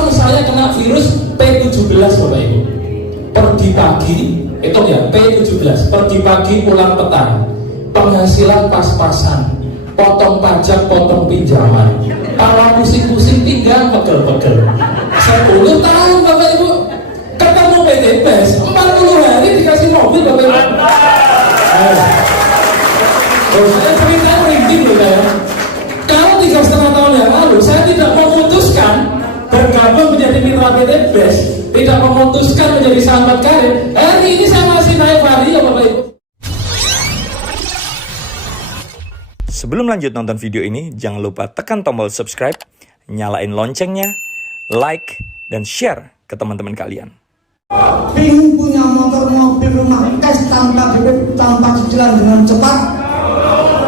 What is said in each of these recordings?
Setahun saya kena virus P17 Bapak Ibu. Pergi pagi, itu ya P17. Pergi pagi pulang petang. Penghasilan pas-pasan. Potong pajak, potong pinjaman. Pala pusing-pusing tinggal pegel-pegel. 10 tahun Bapak Ibu. Ketemu PTBS 40 hari dikasih mobil Bapak Ibu. Saya cerita merinding loh ya. Kalau 3,5 tahun yang lalu saya tidak memutuskan bergabung menjadi mitra PTBS, tidak memutuskan menjadi sahabat karir, hari ini saya masih naik vario Bapak Ibu. Sebelum lanjut nonton video ini, jangan lupa tekan tombol subscribe, nyalain loncengnya, like, dan share ke teman-teman kalian. Bingung punya motor, mobil, rumah, cash tanpa DP, tanpa cicilan dengan cepat.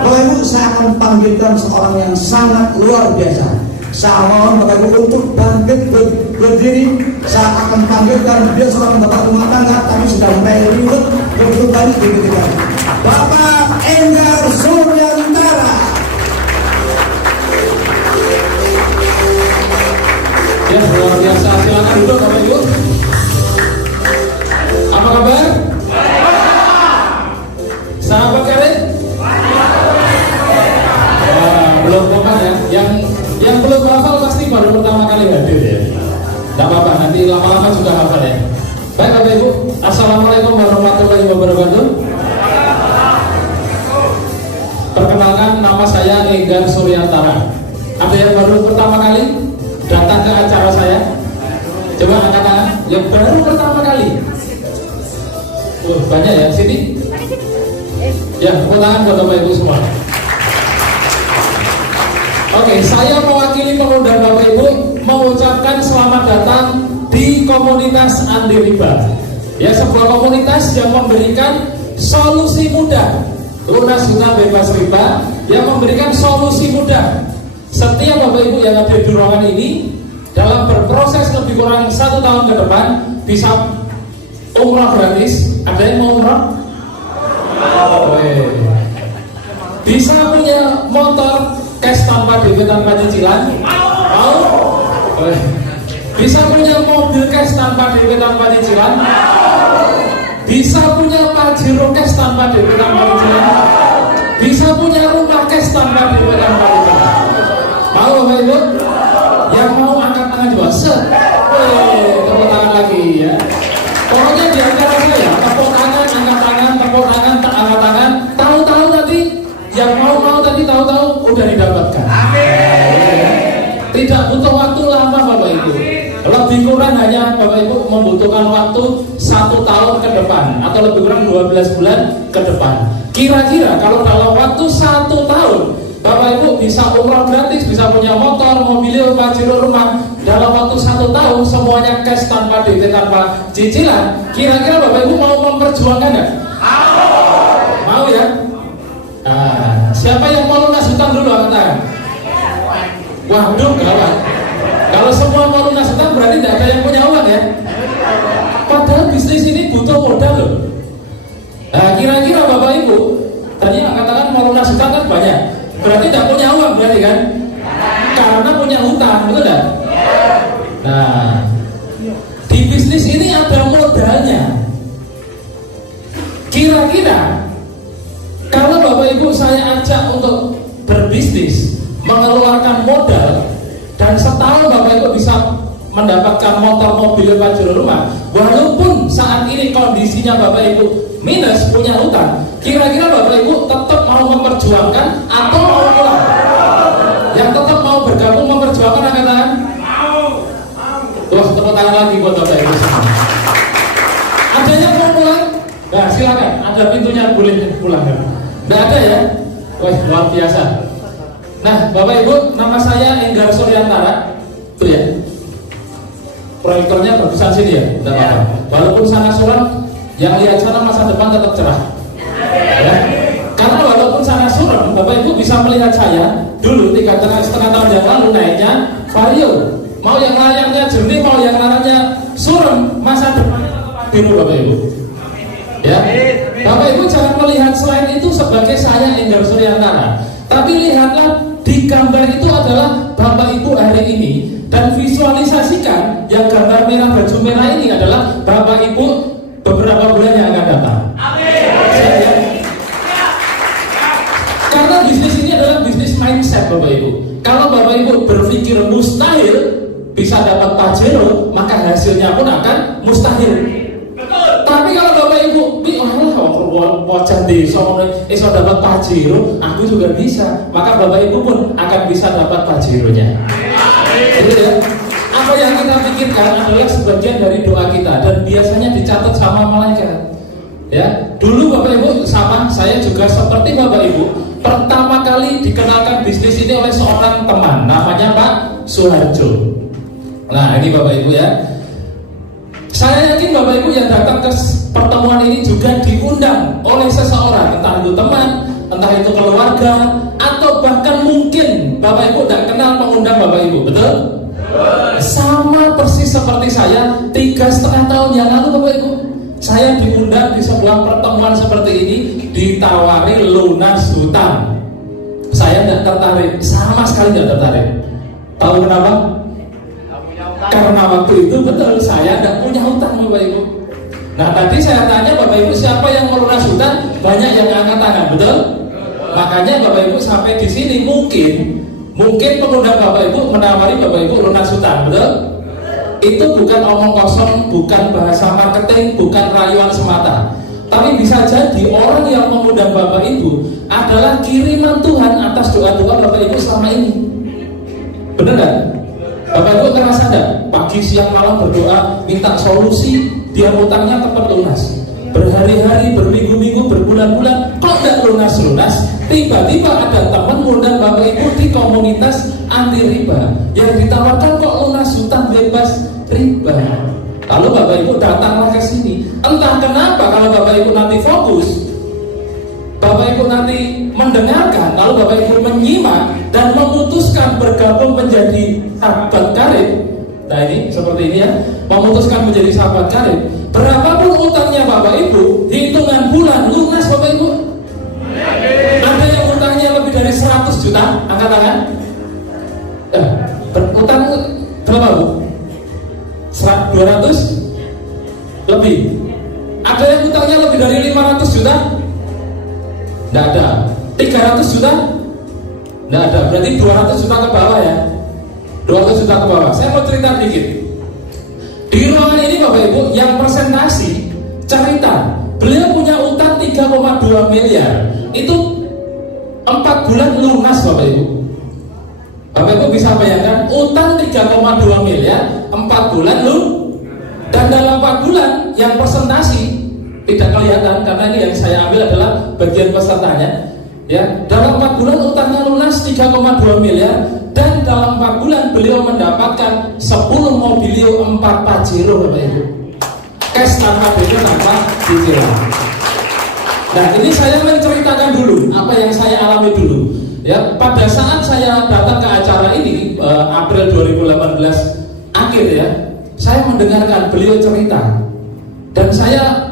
Bapak Ibu, saya akan panggilkan seorang yang sangat luar biasa. Saya mohon Bapak Ibu untuk bangkit berdiri. Saya akan panggilkan dia seorang bapak rumah tangga, tapi sudah ribet berbalik di ketika. Bapak Enggar Suryantara. Ya, luar biasa. Silakan duduk Bapak Ibu. Apa kabar? Sahabat karir? Belum hafal ya. Yang belum hafal pasti baru pertama kali hadir ya. Tidak apa-apa, nanti lama-lama juga hafal ya. Baik Bapak Ibu, Assalamualaikum warahmatullahi wabarakatuh. Perkenalkan, nama saya Enggar Suryantara. Ada yang baru pertama kali datang ke acara saya? Coba angkat tangan. Yang baru pertama kali. Banyak ya sini. Ya, tepuk tangan buat Bapak Ibu semua. Oke, saya mewakili pengundang Bapak Ibu mengucapkan selamat datang di komunitas Anti Riba. Ya, sebuah komunitas yang memberikan solusi mudah, lunas hutang bebas riba, yang memberikan solusi mudah. Setiap Bapak Ibu yang ada di ruangan ini dalam berproses lebih kurang 1 tahun ke depan bisa umrah gratis. Ada yang mau umrah? Bisa punya motor cash tanpa DP tanpa cicilan? Mau? Bisa punya mobil cash tanpa DP tanpa cicilan? Bisa punya Pajero cash tanpa DP tanpa cicilan? Bisa punya rumah cash tanpa DP tanpa cicilan? Mau Bapak Ibu? Yang mau angkat tangan juga. Tepuk tangan lagi ya. Pokoknya di antara saya, tepuk tangan, angkat tangan, tepuk tangan, angkat tangan. Tahu-tahu nanti yang mau tadi tahu-tahu udah didapatkan. Tidak butuh waktu lama Bapak Ibu. Lebih kurang hanya Bapak Ibu membutuhkan waktu 1 tahun ke depan atau lebih kurang 12 bulan ke depan. Kira-kira kalau dalam waktu 1 tahun Bapak Ibu bisa umrah gratis, bisa punya motor, mobil, Pajero, rumah dalam waktu 1 tahun, semuanya cash tanpa DP tanpa cicilan. Kira-kira Bapak Ibu mau memperjuangkan nggak? Mau ya? Nah, siapa yang mau lunas hutang dulu angkat tangan? Waduh, gawat. Kalau semua mau lunas hutang berarti tidak ada yang punya uang ya. Padahal bisnis ini butuh modal loh. Nah, kira-kira Bapak Ibu tadi angkat tangan mau lunas hutang kan banyak. Berarti tidak punya uang berarti kan? Karena punya hutang, betul tidak? Nah, di bisnis ini ada modalnya. Kira-kira kalau Bapak Ibu saya ajak untuk berbisnis, mengeluarkan modal, dan setahun Bapak Ibu bisa mendapatkan motor, mobil, Pajero, rumah, walaupun saat ini kondisinya Bapak Ibu minus, punya hutang, kira-kira Bapak Ibu tetap mau memperjuangkan atau mau pulang? Yang tetap mau bergabung memperjuangkan angkat tangan? Wah, tepuk tangan lagi buat Bapak Ibu semua. Ada yang mau pulang? Nah, silakan, ada pintunya, boleh pulang ya. Tidak ada ya? Wah, luar biasa. Nah, Bapak Ibu, nama saya Enggar Suryantara. Tuh ya. Proyektornya bagusan sini ya? Tidak apa-apa. Walaupun sana suram, yang lihat sana masa depan tetap cerah. Ya. Karena walaupun sana suram, Bapak Ibu bisa melihat saya dulu 3,5 tahun yang lalu naiknya vario. Mau yang layarnya jernih, mau yang layarnya suram, masa depannya tetap biru Bapak Ibu. Ya, Bapak Ibu jangan melihat selain itu sebagai saya Enggar Suryantara, tapi lihatlah di gambar itu adalah Bapak Ibu hari ini, dan visualisasikan yang gambar merah baju merah ini adalah Bapak Ibu beberapa bulan yang akan datang. Amin. Karena bisnis ini adalah bisnis mindset Bapak Ibu. Kalau Bapak Ibu berpikir mustahil bisa dapat pajero, maka hasilnya pun akan mustahil. Tapi kalau Bapak Ibu, wajan desa iso dapat pajero, aku juga bisa, maka Bapak Ibu pun akan bisa dapat pajeronya. Jadi ya, apa yang kita pikirkan adalah sebagian dari doa kita, dan biasanya dicatat sama malaikat. Ya, dulu Bapak Ibu sama saya juga seperti Bapak Ibu, pertama kali dikenalkan bisnis ini oleh seorang teman, namanya Pak Suharjo. Nah ini Bapak Ibu ya, saya yakin Bapak Ibu yang datang ke pertemuan ini juga diundang oleh seseorang, entah itu teman, entah itu keluarga, atau bahkan mungkin Bapak Ibu tidak kenal pengundang Bapak Ibu, betul? Sama persis seperti saya 3,5 tahun yang lalu Bapak Ibu, saya diundang di sebuah pertemuan seperti ini, ditawari lunas hutang. Saya tidak tertarik, sama sekali tidak tertarik. Tahu kenapa? Karena waktu itu betul saya tidak punya hutang Bapak Ibu. Nah tadi saya tanya Bapak Ibu siapa yang melunas hutang, banyak yang angkat tangan, betul? Makanya Bapak Ibu sampai di sini mungkin pengundang Bapak Ibu menawari Bapak Ibu lunas hutang, betul? Itu bukan omong kosong, bukan bahasa marketing, bukan rayuan semata. Tapi bisa jadi orang yang mengundang Bapak Ibu adalah kiriman Tuhan atas doa-doa Bapak Ibu selama ini. Benar nggak? Bapak Ibu ngerasa enggak? Pagi, siang, malam berdoa, minta solusi, dia utangnya tetap lunas. Berhari-hari, berminggu-minggu, berbulan-bulan, kok enggak lunas-lunas? Tiba-tiba ada teman mengundang Bapak Ibu di komunitas anti riba, yang ditawarkan kok lunas hutang bebas riba. Lalu Bapak Ibu datanglah ke sini. Entah kenapa kalau Bapak Ibu nanti fokus, Bapak Ibu nanti mendengarkan, lalu Bapak Ibu menyimak dan memutuskan bergabung menjadi sahabat karib. Nah ini seperti ini ya, memutuskan menjadi sahabat karib. Berapapun utangnya Bapak Ibu, hitungan bulan lunas Bapak Ibu. Ada yang utangnya lebih dari 100 juta, angkat tangan. Berutang berapa Bu? 200 lebih. Ada yang utangnya lebih dari 500 juta? Tidak ada. 300 juta? Tidak ada. Berarti 200 juta ke bawah ya. 200 juta ke bawah. Saya mau cerita dikit. Di ruangan ini Bapak Ibu, yang presentasi cerita, beliau punya utang 3,2 miliar. Itu 4 bulan lunas Bapak Ibu. Bapak Ibu bisa bayangkan, utang 3,2 miliar 4 bulan dan dalam 4 bulan yang presentasi tidak kelihatan karena ini yang saya ambil adalah bagian pesertanya. Ya, dalam 4 bulan utangnya lunas 3,2 miliar, dan dalam 4 bulan beliau mendapatkan 10 mobilio 4 pajero Bapak Ibu. Cash tanpa beda tanpa cicilan. Nah, ini saya menceritakan dulu apa yang saya alami dulu. Ya, pada saat saya datang ke acara ini April 2018 akhir ya, saya mendengarkan beliau cerita dan saya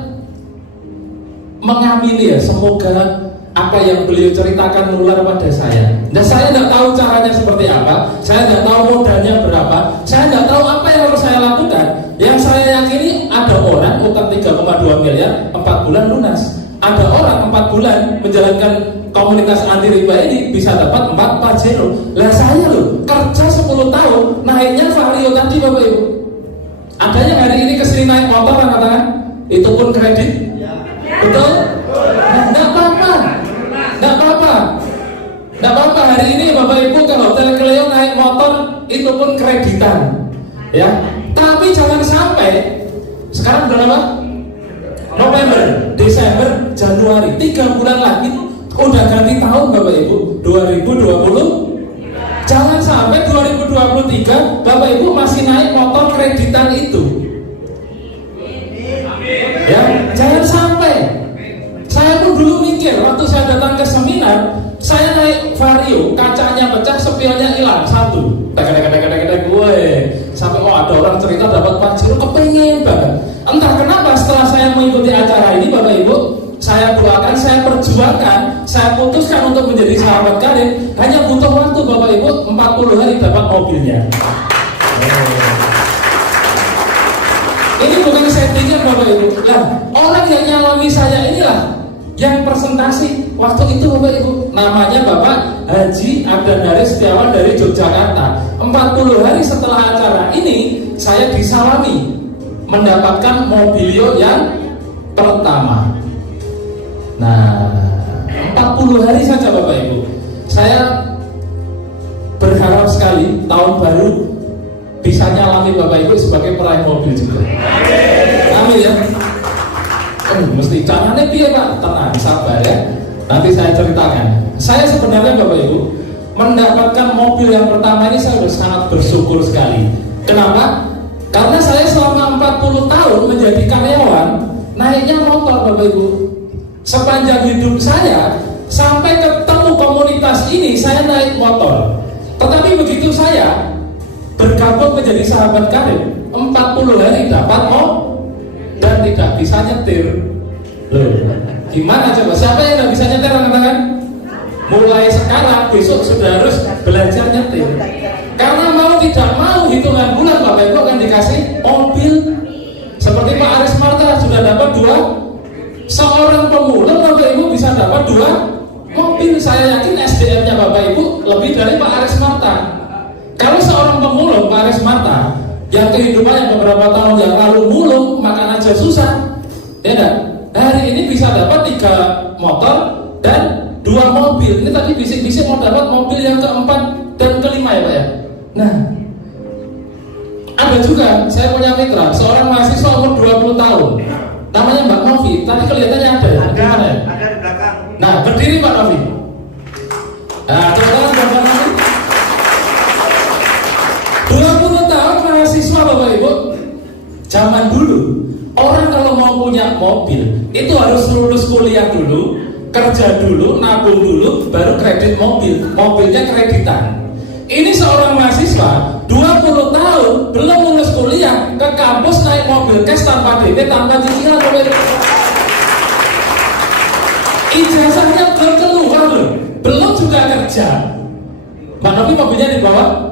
mengamini ya, semoga apa yang beliau ceritakan menular pada saya. Dan saya tidak tahu caranya seperti apa, saya tidak tahu modalnya berapa, saya tidak tahu apa yang harus saya lakukan. Yang saya yakini ada orang utang 3,2 miliar 4 bulan lunas. Ada orang 4 bulan menjalankan komunitas anti riba ini bisa dapat 4 pajero. Lah saya loh kerja 10 tahun naiknya Vario tadi Bapak Ibu. Ada yang hari ini kesini naik motor katakan itu pun kredit. Betul? Nah, enggak apa-apa. Enggak apa-apa. Enggak apa-apa, hari ini Bapak Ibu ke Hotel Cleo naik motor itu pun kreditan. Ya. Tapi jangan sampai sekarang berapa? November, Desember, Januari, 3 bulan lagi udah ganti tahun Bapak Ibu 2020. Jangan sampai 2023 Bapak Ibu masih naik motor kreditan itu. Ya, jangan sampai. Saya pun dulu mikir waktu saya datang ke seminar, saya naik Vario, kacanya pecah, spionnya hilang satu. Gue sampai ada orang cerita dapat pajero, kepengen banget. Entah kenapa setelah saya mengikuti acara ini Bapak Ibu, saya doakan, saya perjuangkan, saya putuskan untuk menjadi sahabat karib, hanya butuh waktu Bapak Ibu 40 hari dapat mobilnya. Ini bukan settingan Bapak Ibu. Nah, orang yang nyalami saya inilah yang presentasi waktu itu Bapak Ibu. Namanya Bapak Haji Abdan Setiawan dari Yogyakarta. 40 hari setelah acara ini, saya disalami mendapatkan mobilio yang pertama. Nah, 40 hari saja Bapak Ibu. Saya berharap sekali tahun baru bisa nyalami Bapak Ibu sebagai peraih mobil juga. Amin ya. Mesti caranya piye Pak? Tenang, sabar ya. Nanti saya ceritakan. Saya sebenarnya Bapak Ibu mendapatkan mobil yang pertama ini saya sangat bersyukur sekali. Kenapa? Karena saya selama 40 tahun menjadi karyawan naiknya motor Bapak Ibu. Sepanjang hidup saya sampai ketemu komunitas ini saya naik motor. Tetapi begitu saya bergabung menjadi sahabat karib, 40 hari dapat dan tidak bisa nyetir. Loh, gimana coba? Siapa yang tidak bisa nyetir angkat tangan? Mulai sekarang besok sudah harus belajar nyetir. Karena mau tidak mau hitungan bulan Bapak Ibu akan dikasih mobil. Seperti Pak Aris Marta sudah dapat 2. Seorang pemulung Bapak Ibu bisa dapat 2 mobil. Saya yakin SDM-nya Bapak Ibu lebih dari Pak Aris Marta. Kalau seorang pemulung Pak Aris Marta yang kehidupannya beberapa tahun yang lalu mulung, makan aja susah, ya enggak? Hari ini bisa dapat 3 motor dan 2 mobil. Ini tadi bisik-bisik mau dapat mobil yang keempat dan kelima ya Pak ya. Nah, ada juga saya punya mitra, seorang mahasiswa umur 20 tahun, namanya Mbak Novi. Tadi kelihatannya ada ya? Ada di belakang. Nah, berdiri Mbak Novi. Nah, teman-teman Mbak Novi. 20 tahun mahasiswa Bapak Ibu. Zaman dulu orang kalau mau punya mobil itu harus lulus kuliah dulu, kerja dulu, nabung dulu, baru kredit mobil. Mobilnya kreditan. Ini seorang mahasiswa 20 tahun belum lulus kuliah ke kampus naik mobil cash tanpa DP, tanpa cicilan. Ijazahnya belum keluar loh, belum juga kerja. Mbak Novi mobilnya dibawa.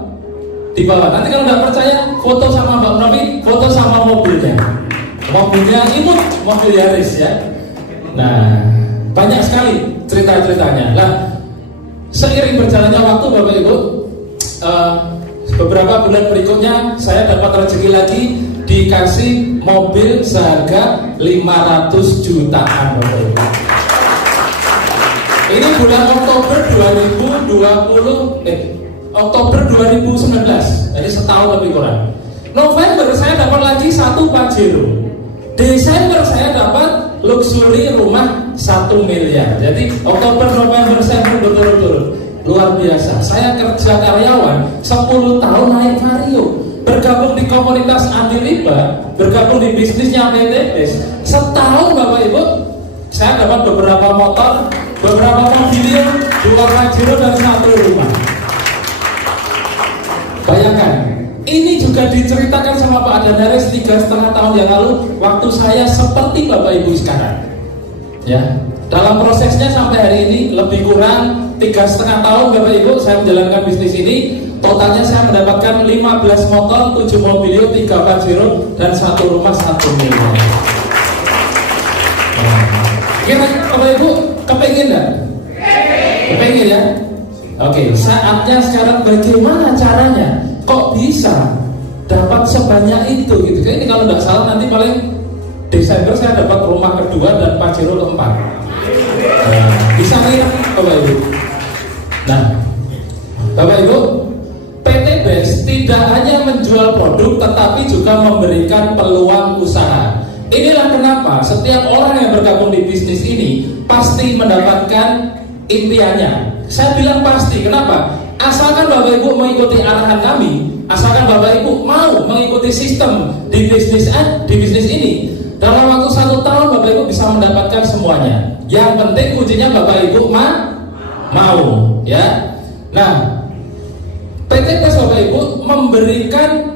Nanti kalau nggak percaya, foto sama Mbak Novi, foto sama mobilnya. Mobilnya imut, mobil Yaris ya. Nah, banyak sekali cerita-ceritanya. Nah, seiring berjalannya waktu Bapak Ibu, beberapa bulan berikutnya saya dapat rezeki lagi dikasih mobil seharga 500 jutaan Bapak Ibu. Ini bulan Oktober 2019, jadi setahun lebih kurang. November saya dapat lagi 1 Pajero. Desember saya dapat luxury rumah 1 miliar. Jadi Oktober, November saya berturut-turut. Luar biasa. Saya kerja karyawan 10 tahun naik Vario, bergabung di komunitas anti riba, bergabung di bisnisnya PTS. Setahun Bapak Ibu, saya dapat beberapa motor, beberapa mobil, 2 Pajero dan 1 rumah. Bayangkan, ini juga diceritakan sama Pak Adanares 3,5 tahun yang lalu, waktu saya seperti Bapak Ibu sekarang. Ya, dalam prosesnya sampai hari ini lebih kurang 3,5 tahun Bapak Ibu saya menjalankan bisnis ini. Totalnya saya mendapatkan 15 motor, 7 mobilio, 3 Pajero dan 1 rumah 1 miliar. Kira Bapak Ibu kepengen nggak? Kepengen ya? Oke, saatnya sekarang bagaimana caranya? Kok bisa dapat sebanyak itu gitu? Ini kalau nggak salah nanti paling Desember saya dapat rumah kedua dan Pajero keempat. Bisa nih Bapak Ibu. Nah, Bapak Ibu, PT BES tidak hanya menjual produk tetapi juga memberikan peluang usaha. Inilah kenapa setiap orang yang bergabung di bisnis ini pasti mendapatkan impiannya. Saya bilang pasti, kenapa? Asalkan Bapak Ibu mengikuti arahan kami, asalkan Bapak Ibu mau mengikuti sistem di bisnis ini, dalam waktu 1 tahun Bapak Ibu bisa mendapatkan semuanya. Yang penting kuncinya Bapak Ibu mau, ya. Nah, PT BES Bapak Ibu memberikan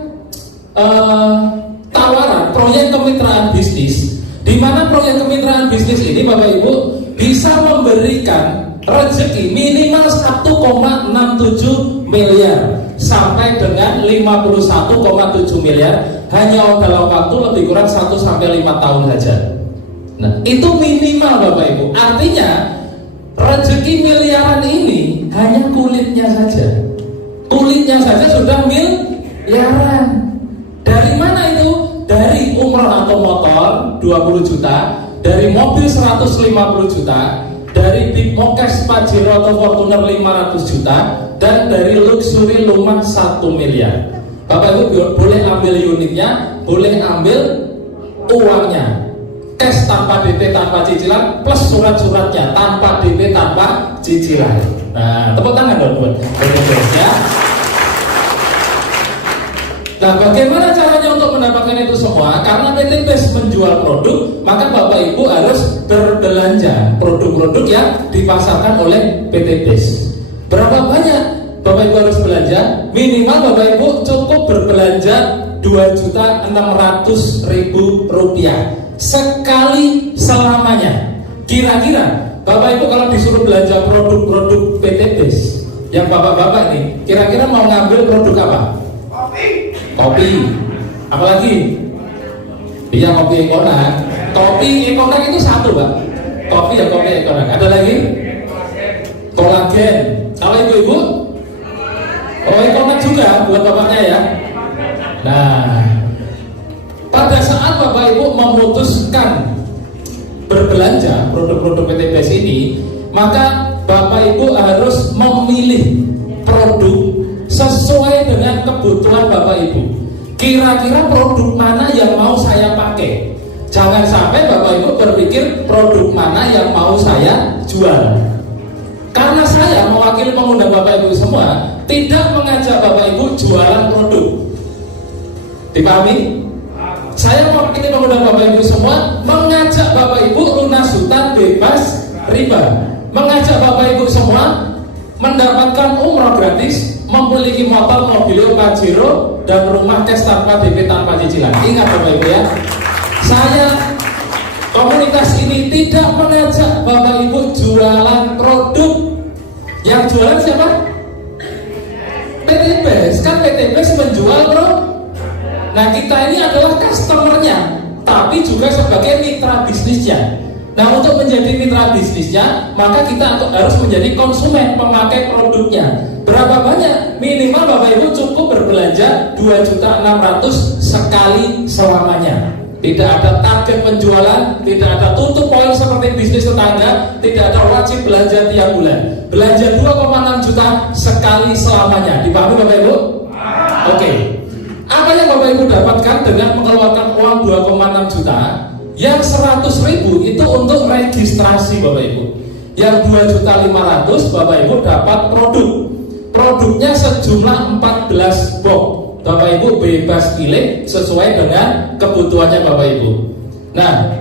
tawaran proyek kemitraan bisnis, di mana proyek kemitraan bisnis ini Bapak Ibu bisa memberikan rezeki minimal 1,67 miliar sampai dengan 51,7 miliar hanya dalam waktu lebih kurang 1 sampai 5 tahun saja. Nah, itu minimal Bapak Ibu. Artinya rezeki miliaran ini hanya kulitnya saja. Kulitnya saja sudah miliaran. Dari mana itu? Dari umroh atau motor 20 juta, dari mobil 150 juta, dari Big Mokes Pajero atau Fortuner 500 juta, dan dari luxury rumah 1 miliar. Bapak Ibu boleh ambil unitnya, boleh ambil uangnya, cash tanpa DP tanpa cicilan, plus surat-suratnya tanpa DP tanpa cicilan. Nah, tepuk tangan dong buat ya. Nah, bagaimana caranya untuk mendapatkan itu semua? Karena PT BES menjual produk, maka Bapak Ibu harus berbelanja produk-produk yang dipasarkan oleh PT BES. Berapa banyak Bapak Ibu harus belanja? Minimal Bapak Ibu cukup berbelanja 2.600.000 rupiah sekali selamanya. Kira-kira Bapak Ibu kalau disuruh belanja produk-produk PT BES yang bapak-bapak nih, kira-kira mau ngambil produk apa? Kopi, apalagi? Iya, kopi Ekonak. Kopi Ekonak itu satu, Pak. Kopi ya kopi Ekonak. Ada lagi? Kolagen. Kalau ibu-ibu? Oh, Ekonak juga buat bapaknya ya. Nah, pada saat Bapak Ibu memutuskan berbelanja produk-produk PT BES ini, maka Bapak Ibu harus memilih produk sesuai dengan kebutuhan Bapak Ibu. Kira-kira produk mana yang mau saya pakai? Jangan sampai Bapak Ibu berpikir produk mana yang mau saya jual. Karena saya mewakili mengundang Bapak Ibu semua, tidak mengajak Bapak Ibu jualan produk. Dipahami? Saya mewakili mengundang Bapak Ibu semua, mengajak Bapak Ibu lunas hutang bebas riba, mengajak Bapak Ibu semua mendapatkan umroh gratis, memiliki motor mobil Pajero, dan rumah cash tanpa DP tanpa cicilan. Ingat Bapak Ibu ya, saya komunitas ini tidak mengajak Bapak Ibu jualan produk. Yang jualan siapa? PT BES. Kan PT BES menjual produk. Nah, kita ini adalah customernya, tapi juga sebagai mitra bisnisnya. Nah, untuk menjadi mitra bisnisnya, maka kita harus menjadi konsumen pemakai produknya. Berapa banyak? Minimal Bapak Ibu cukup berbelanja 2.600.000 sekali selamanya. Tidak ada target penjualan, tidak ada tutup poin seperti bisnis tetangga, tidak ada wajib belanja tiap bulan. Belanja 2,6 juta sekali selamanya. Dipahami Bapak Ibu? Oke. Apa yang Bapak Ibu dapatkan dengan mengeluarkan uang 2,6 juta? Yang 100.000 itu untuk registrasi Bapak Ibu. Yang 2.500.000 Bapak Ibu dapat produk. Produknya sejumlah 14 box. Bapak Ibu bebas pilih sesuai dengan kebutuhannya Bapak Ibu. Nah,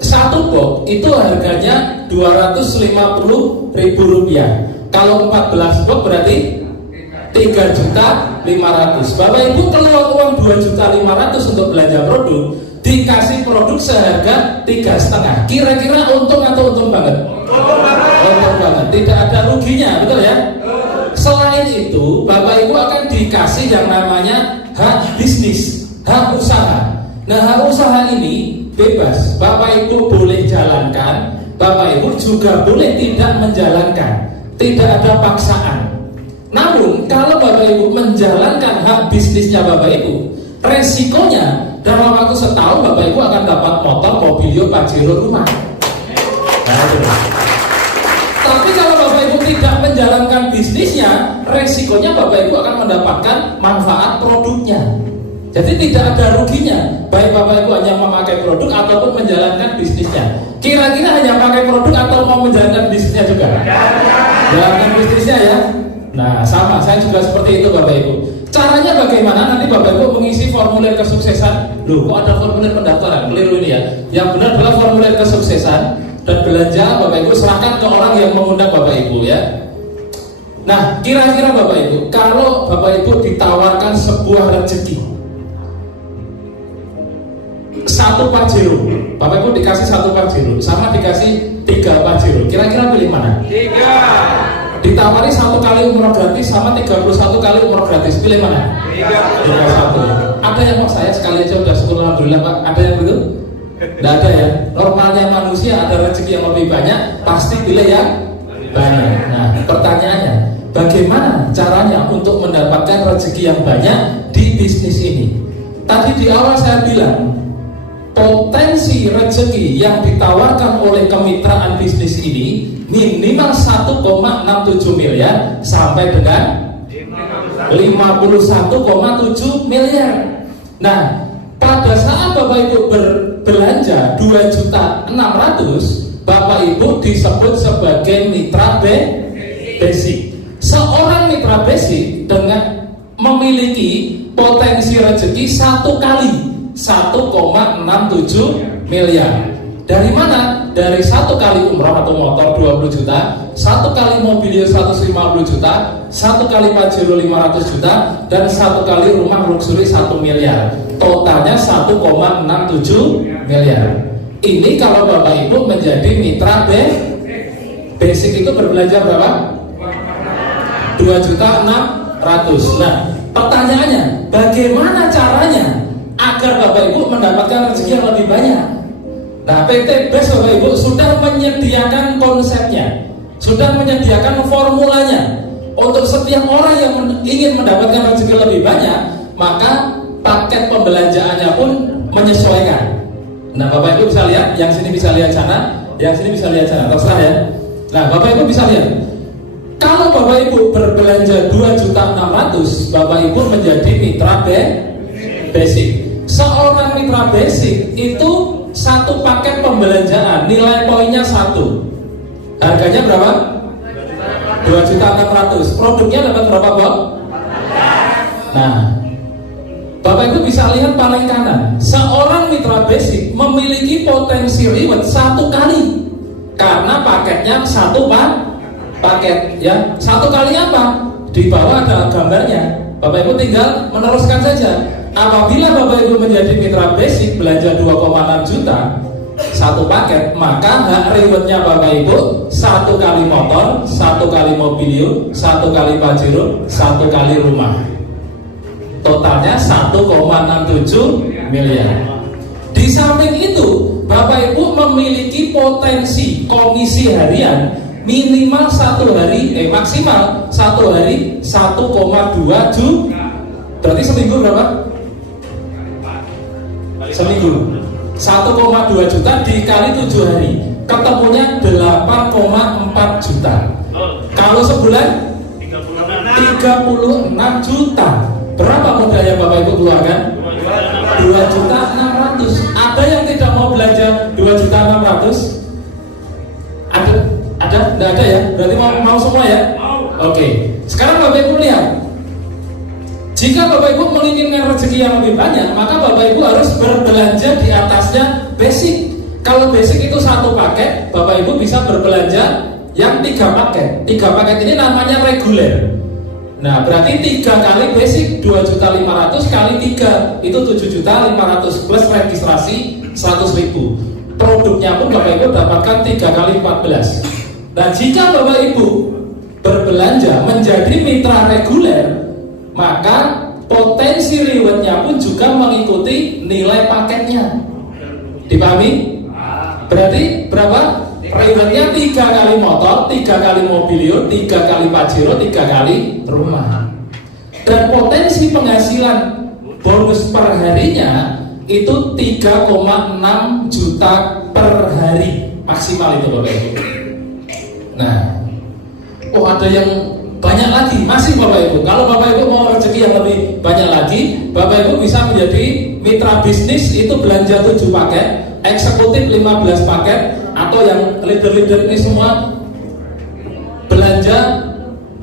satu box itu harganya 250.000 rupiah. Kalau 14 box berarti 3.500.000. Bapak Ibu keluar uang 2.500.000 untuk belanja produk, dikasih produk seharga 3,5. Kira-kira untung atau untung banget? Untung banget. Tidak ada ruginya, betul ya? Selain itu, Bapak Ibu akan dikasih yang namanya hak bisnis, hak usaha. Nah, hak usaha ini bebas. Bapak Ibu boleh jalankan, Bapak Ibu juga boleh tidak menjalankan. Tidak ada paksaan. Namun, kalau Bapak Ibu menjalankan hak bisnisnya Bapak Ibu, resikonya dalam waktu setahun Bapak Ibu akan dapat motor, mobil, Pajero, rumah. Nah, itu. Tapi kalau Bapak Ibu tidak menjalankan bisnisnya, resikonya Bapak Ibu akan mendapatkan manfaat produknya. Jadi tidak ada ruginya, baik Bapak Ibu hanya memakai produk ataupun menjalankan bisnisnya. Kira-kira hanya pakai produk atau mau menjalankan bisnisnya juga? Jalankan bisnisnya ya. Nah, sama, saya juga seperti itu Bapak Ibu. Caranya bagaimana? Nanti Bapak Ibu mengisi formulir kesuksesan. Loh, kok ada formulir pendaftaran? Keliru ini ya. Yang benar adalah formulir kesuksesan. Dan belanja Bapak Ibu serahkan ke orang yang mengundang Bapak Ibu ya. Nah, kira-kira Bapak Ibu, kalau Bapak Ibu ditawarkan sebuah rezeki, satu Pajero, Bapak Ibu dikasih satu Pajero, sama dikasih 3 Pajero. Kira-kira pilih mana? 3. Ditawari 1 kali umroh gratis sama 31 kali umroh gratis, pilih mana? 3. Ada yang mau saya sekali aja udah syukur alhamdulillah Pak. Ada yang begitu? Tidak ada ya. Normalnya manusia ada rezeki yang lebih banyak, pasti pilih yang banyak. Nah, pertanyaannya, bagaimana caranya untuk mendapatkan rezeki yang banyak di bisnis ini? Tadi di awal saya bilang, potensi rezeki yang ditawarkan oleh kemitraan bisnis ini minimal 1,67 miliar sampai dengan 51,7 miliar. Nah, pada saat Bapak Ibu berbelanja 2.600.000, Bapak Ibu disebut sebagai mitra basic. Seorang mitra basic dengan memiliki potensi rezeki 1 kali 1,67 miliar. Dari mana? Dari 1 kali umroh atau motor 20 juta, 1 kali mobil 150 juta, 1 kali Pajero 500 juta, dan 1 kali rumah luxury 1 miliar. Totalnya 1,67 miliar. Ini kalau Bapak Ibu menjadi mitra basic itu berbelanja berapa? 2.600.000. Nah, pertanyaannya, bagaimana caranya agar Bapak Ibu mendapatkan rezeki yang lebih banyak? Nah, PT BES Bapak Ibu sudah menyediakan konsepnya, sudah menyediakan formulanya. Untuk setiap orang yang ingin mendapatkan rezeki lebih banyak, maka paket pembelanjaannya pun menyesuaikan. Nah, Bapak Ibu bisa lihat, yang sini bisa lihat sana, yang sini bisa lihat sana, terserah ya. Nah, Bapak Ibu bisa lihat, kalau Bapak Ibu berbelanja 2.600.000, Bapak Ibu menjadi mitra basic. Seorang mitra basic itu 1 paket pembelanjaan, nilai poinnya 1. Harganya berapa? 2.600.000. Produknya dapat berapa, Bob? Nah, Bapak Ibu bisa lihat paling kanan. Seorang mitra basic memiliki potensi reward 1 kali, karena paketnya 1 paket ya. 1 kali apa? Di bawah ada gambarnya. Bapak Ibu tinggal meneruskan saja. Apabila Bapak Ibu menjadi mitra basic belanja 2,6 juta 1 paket, maka hak rewardnya Bapak Ibu 1 kali motor, 1 kali mobilio, 1 kali Pajero, 1 kali rumah. Totalnya 1,67 miliar. Di samping itu, Bapak Ibu memiliki potensi komisi harian minimal 1 hari, maksimal 1 hari 1,2 juta. Berarti seminggu berapa? Seminggu 1,2 juta dikali 7 hari, ketemunya 8,4 juta. Kalau sebulan 36 juta. Berapa modal yang Bapak Ibu keluarkan? 2.600.000. Ada yang tidak mau belanja 2.600.000? Ada? Tidak ada ya? Berarti mau semua ya? Oke. Sekarang Bapak Ibu lihat, jika Bapak Ibu menginginkan rezeki yang lebih banyak, maka Bapak Ibu harus berbelanja di atasnya basic. Kalau basic itu 1 paket, Bapak Ibu bisa berbelanja yang 3 paket. 3 paket ini namanya reguler. Nah, berarti 3 kali basic 2.500.000 kali 3 itu 7.500.000 plus registrasi 100.000. Produknya pun Bapak Ibu dapatkan 3 kali 14. Nah, jika Bapak Ibu berbelanja menjadi mitra reguler, maka potensi rewardnya pun juga mengikuti nilai paketnya. Dipahami? Berarti berapa? Rewardnya 3 kali motor, 3 kali mobilio, 3 kali Pajero, 3 kali rumah. Dan potensi penghasilan bonus per harinya itu 3,6 juta per hari maksimal itu Bapak Ibu. Nah, ada yang banyak lagi, masih Bapak Ibu. Kalau Bapak Ibu mau rezeki yang lebih banyak lagi, Bapak Ibu bisa menjadi mitra bisnis, itu belanja 7 paket, eksekutif 15 paket, atau yang leader-leader ini semua belanja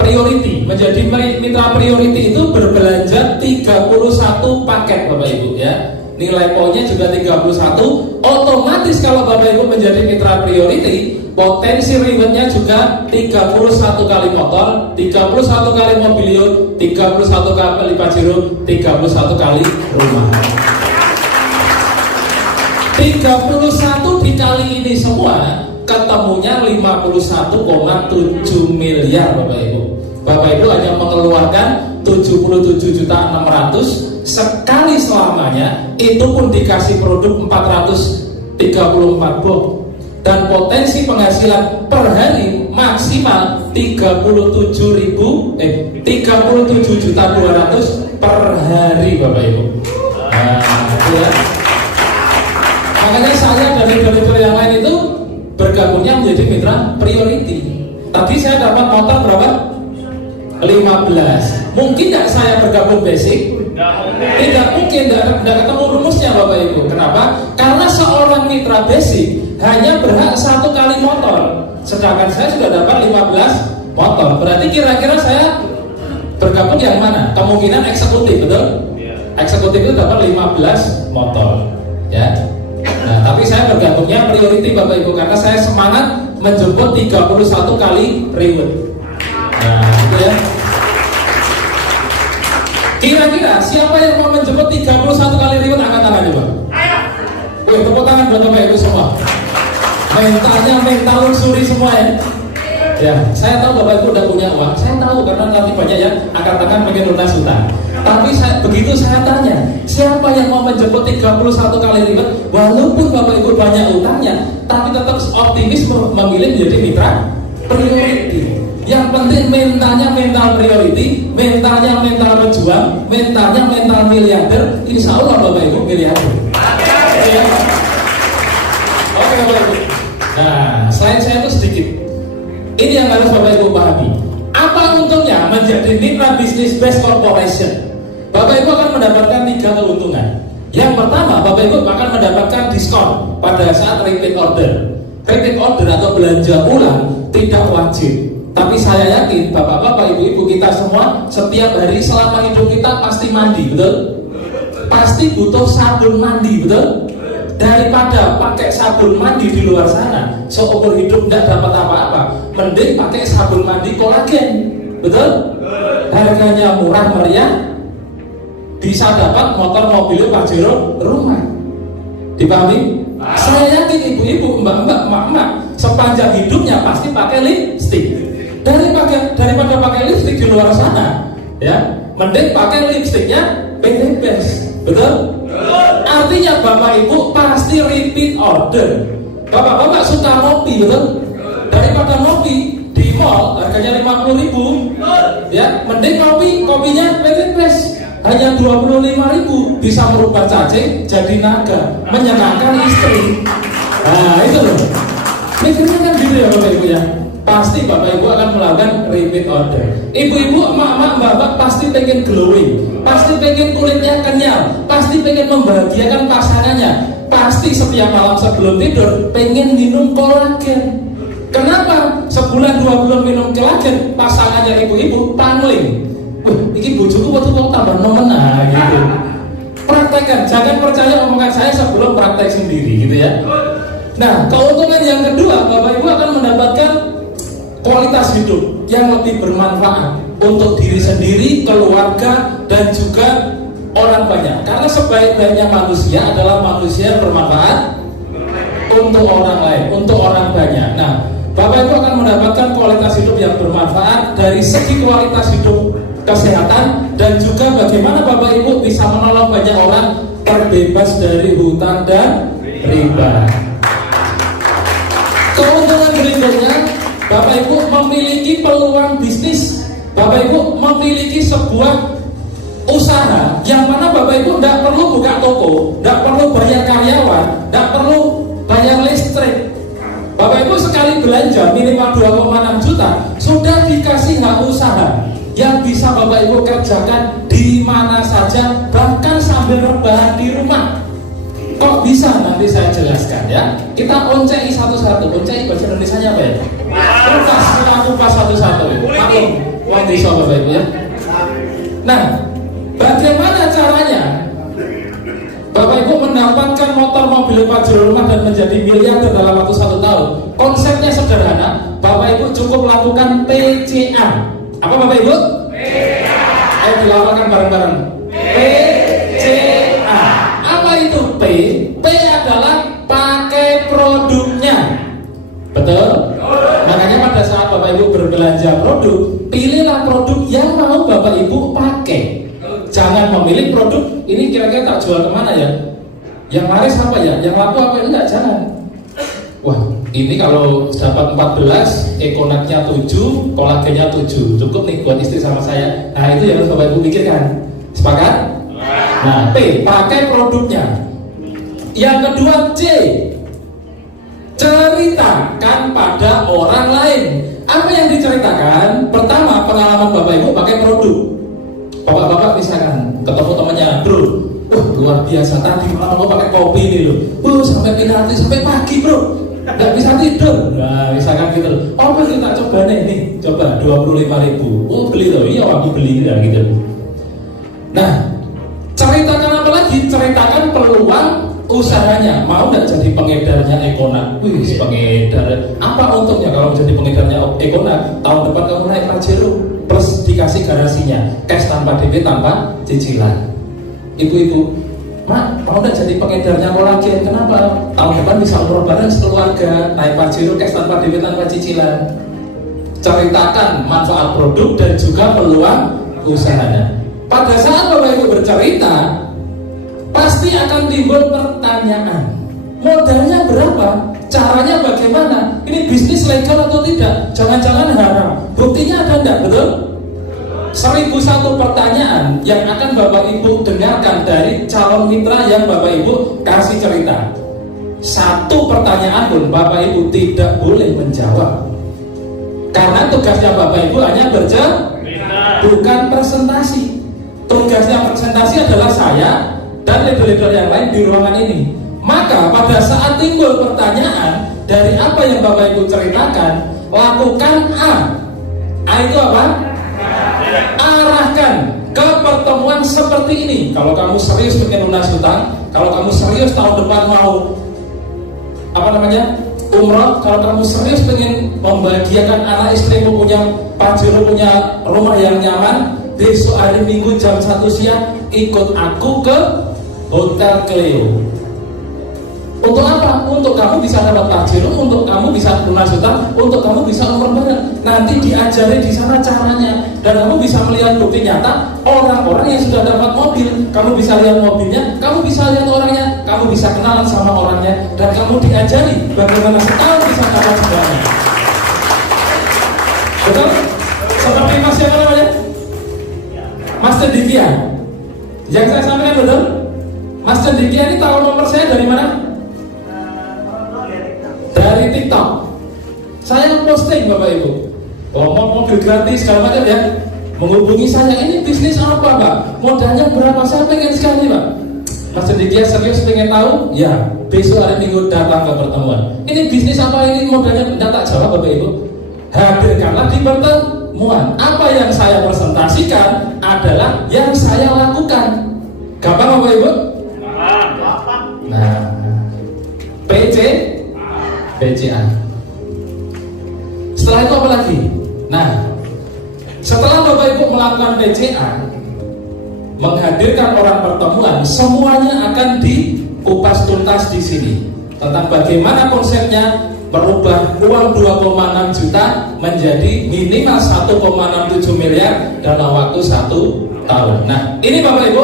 priority. Menjadi mitra priority itu berbelanja 31 paket Bapak Ibu ya. Nilai poinnya juga 31. Otomatis kalau Bapak Ibu menjadi mitra priority, potensi rewardnya juga 31 kali motor, 31 kali mobilio, 31 kali Pajero, 31 kali rumah. 31 dikali ini semua, ketemunya 51,7 miliar Bapak Ibu. Bapak Ibu hanya mengeluarkan 77.600.000 sekali selamanya, itu pun dikasih produk 434 box, dan potensi penghasilan per hari maksimal 37.200.000 per hari Bapak Ibu. Nah, itu ya. Makanya saya dari developer yang lain itu bergabungnya menjadi mitra priority. Tadi saya dapat motor berapa? 15. Mungkin tidak saya bergabung basic? Tidak mungkin, tidak ketemu rumusnya Bapak Ibu. Kenapa? Karena seorang mitra basic hanya berhak 1 kali motor, sedangkan saya sudah dapat 15 motor. Berarti kira-kira saya bergabung yang mana? Kemungkinan eksekutif, betul? Eksekutif itu dapat 15 motor, ya. Nah, tapi saya bergabungnya priority Bapak Ibu, karena saya semangat menjemput 31 kali reward. Nah, itu ya. Kira-kira siapa yang mau menjemput 31 kali reward, angkat tangan coba. Wih, tepuk tangan buat Bapak Ibu semua. Mentalnya mental luxury semua ya. Ya, saya tahu Bapak Ibu udah punya uang. Saya tahu karena nanti banyak yang angkat tangan pengen lunas utang. Tapi begitu saya tanya, siapa yang mau menjemput 31 kali reward, walaupun Bapak Ibu banyak utangnya, tapi tetap optimis memilih menjadi mitra priority. Yang penting mentalnya mental priority, mentalnya mental pejuang, mentalnya mental miliarder. Insya Allah Bapak Ibu miliarder. Ya. Oke Bapak Ibu. Nah, selain saya itu sedikit. Ini yang harus Bapak Ibu pahami. Apa untungnya menjadi mitra bisnis best corporation? Bapak Ibu akan mendapatkan 3 keuntungan. Yang pertama, Bapak Ibu akan mendapatkan diskon pada saat repeat order. Repeat order atau belanja ulang tidak wajib. Tapi saya yakin Bapak-bapak, Ibu-ibu kita semua setiap hari selama hidup kita pasti mandi, betul? Pasti butuh sabun mandi, betul? Daripada pakai sabun mandi di luar sana, seumur hidup tidak dapat apa-apa, mending pakai sabun mandi kolagen, betul? Harganya murah meriah, bisa dapat motor, mobil, pajero, rumah. Dipahami? Saya yakin ibu-ibu, mbak-mbak, emak-emak sepanjang hidupnya pasti pakai lipstick. Daripada pakai lipstick di luar sana, ya, mending pakai lipsticknya PTBest, betul? Artinya Bapak Ibu pasti repeat order. Bapak-bapak suka ngopi, betul? Daripada ngopi di mall harganya 50.000, ya, mending kopinya PTBest hanya 25.000, bisa merubah cacing jadi naga, menyenangkan istri. Nah itu loh, mikirnya kan gitu ya Bapak Ibu ya. Pasti Bapak Ibu akan melakukan repeat order. Ibu-ibu, emak-emak, mbak-mbak pasti pengen glowing, pasti pengen kulitnya kenyal, pasti pengen membahagiakan pasangannya, pasti setiap malam sebelum tidur pengen minum kolagen. Kenapa? Sebulan 2 bulan minum kolagen, pasangannya ibu-ibu pangling. Ini bojoku waktu kok tambah nemen gitu. Praktekkan, jangan percaya omongan saya sebelum praktek sendiri gitu ya. Nah, keuntungan yang kedua, Bapak Ibu akan mendapatkan kualitas hidup yang lebih bermanfaat untuk diri sendiri, keluarga, dan juga orang banyak. Karena sebaik-baiknya manusia adalah manusia yang bermanfaat untuk orang lain, untuk orang banyak. Nah, Bapak Ibu akan mendapatkan kualitas hidup yang bermanfaat dari segi kualitas hidup, kesehatan, dan juga bagaimana Bapak Ibu bisa menolong banyak orang terbebas dari hutang dan riba. Keuntungan berikutnya, Bapak Ibu memiliki peluang bisnis. Bapak Ibu memiliki sebuah usaha yang mana Bapak Ibu tidak perlu buka toko, tidak perlu bayar karyawan, tidak perlu bayar listrik. Bapak Ibu sekali belanja minimal 2,6 juta sudah dikasih hak usaha yang bisa Bapak Ibu kerjakan di mana saja, bahkan sambil rebahan di rumah. Kok bisa? Nanti saya jelaskan ya. Kita oncei satu-satu. Oncei bahasa Indonesianya apa ya? Kupas satu-satu. Maklum, uang desa Bapak Ibu ya. Nah, bagaimana caranya Bapak Ibu mendapatkan motor, mobil, pajero, rumah dan menjadi miliarder dalam waktu 1 tahun? Konsepnya sederhana. Bapak Ibu cukup lakukan PCA. Apa Bapak Ibu? PCA. Ayo dilakukan bareng-bareng. PCA. Apa itu P? P adalah pakai produknya. Betul? Nah, memilih produk ini kira-kira tak jual kemana ya? Yang laris apa ya? Yang laku apa? Enggak, jangan. Wah, ini kalau dapat 14, ekonaknya 7, kolagennya 7, cukup nih buat istri sama saya. Nah, itu yang harus Bapak Ibu pikirkan. Sepakat? Nah, P, pakai produknya. Yang kedua, C, ceritakan pada orang lain. Apa yang diceritakan? Pertama, pengalaman Bapak Ibu pakai produk. Bapak-bapak misalkan ketemu temannya, bro, wah luar biasa tadi malam aku pakai kopi ini loh, sampai pinati sampai pagi bro, nggak bisa tidur. Nah misalkan gitu, oh kita coba nih, coba 25.000, oh beli loh, iya aku beli ya gitu. Nah ceritakan apa lagi? Ceritakan peluang usahanya. Mau nggak jadi pengedarnya Ekonak? Wih, pengedar. Apa untungnya kalau jadi pengedarnya Ekonak? Tahun depan kamu naik Pajero plus dikasih garasinya, cash tanpa DP, tanpa cicilan. Ibu-ibu, Mak, mau nggak jadi pengedarnya kolagen? Kenapa? Tahun depan bisa umroh bareng sekeluarga, naik Pajero, cash tanpa DP, tanpa cicilan. Ceritakan manfaat produk dan juga peluang usahanya. Pada saat Bapak Ibu bercerita, pasti akan timbul pertanyaan. Modalnya berapa? Caranya bagaimana? Ini bisnis legal atau tidak? Jangan-jangan haram. Buktinya ada enggak? Betul? 1001 pertanyaan yang akan Bapak Ibu dengarkan dari calon mitra yang Bapak Ibu kasih cerita. Satu pertanyaan pun Bapak Ibu tidak boleh menjawab. Karena tugasnya Bapak Ibu hanya bukan presentasi. Tugasnya presentasi adalah saya dan leader-leader yang lain di ruangan ini. Maka pada saat timbul pertanyaan dari apa yang Bapak Ibu ceritakan, lakukan A. A itu apa? Arahkan ke pertemuan seperti ini. Kalau kamu serius pengen lunas hutang, kalau kamu serius tahun depan mau umroh, kalau kamu serius pengen membahagiakan anak istrimu, punya Pajero, punya rumah yang nyaman, besok hari Minggu jam 1 siang ikut aku ke Hotel Cleo. Untuk apa? Untuk kamu bisa dapat Pajero, untuk kamu bisa lunas hutang, untuk kamu bisa umroh bareng. Nanti diajari di sana caranya, dan kamu bisa melihat bukti nyata orang-orang yang sudah dapat mobil. Kamu bisa lihat mobilnya, kamu bisa lihat orangnya, kamu bisa kenalan sama orangnya, dan kamu diajari bagaimana setahun bisa dapat semuanya. Betul? Seperti Mas siapa namanya? Mas Cendikia. Yang saya sampaikan betul? Mas Cendikia ini tahu nomor saya dari mana? Dari TikTok. Saya posting Bapak Ibu, mobil gratis segala macam ya. Menghubungi saya, ini bisnis apa Pak? Modalnya berapa? Saya pengen sekali Pak. Mas Cendikia serius pengen tahu? Ya, besok hari Minggu datang ke pertemuan. Ini bisnis apa ini? Modalnya tidak tak jawab Bapak Ibu. Hadirkanlah di pertemuan. Apa yang saya presentasikan adalah yang saya lakukan. Gampang Bapak Ibu? Nah, PCA. Setelah itu apa lagi? Nah, setelah Bapak Ibu melakukan PCA, menghadirkan orang pertemuan, semuanya akan dikupas tuntas di sini tentang bagaimana konsepnya merubah uang 2,6 juta menjadi minimal 1,67 miliar dalam waktu 1 tahun. Nah, ini Bapak Ibu,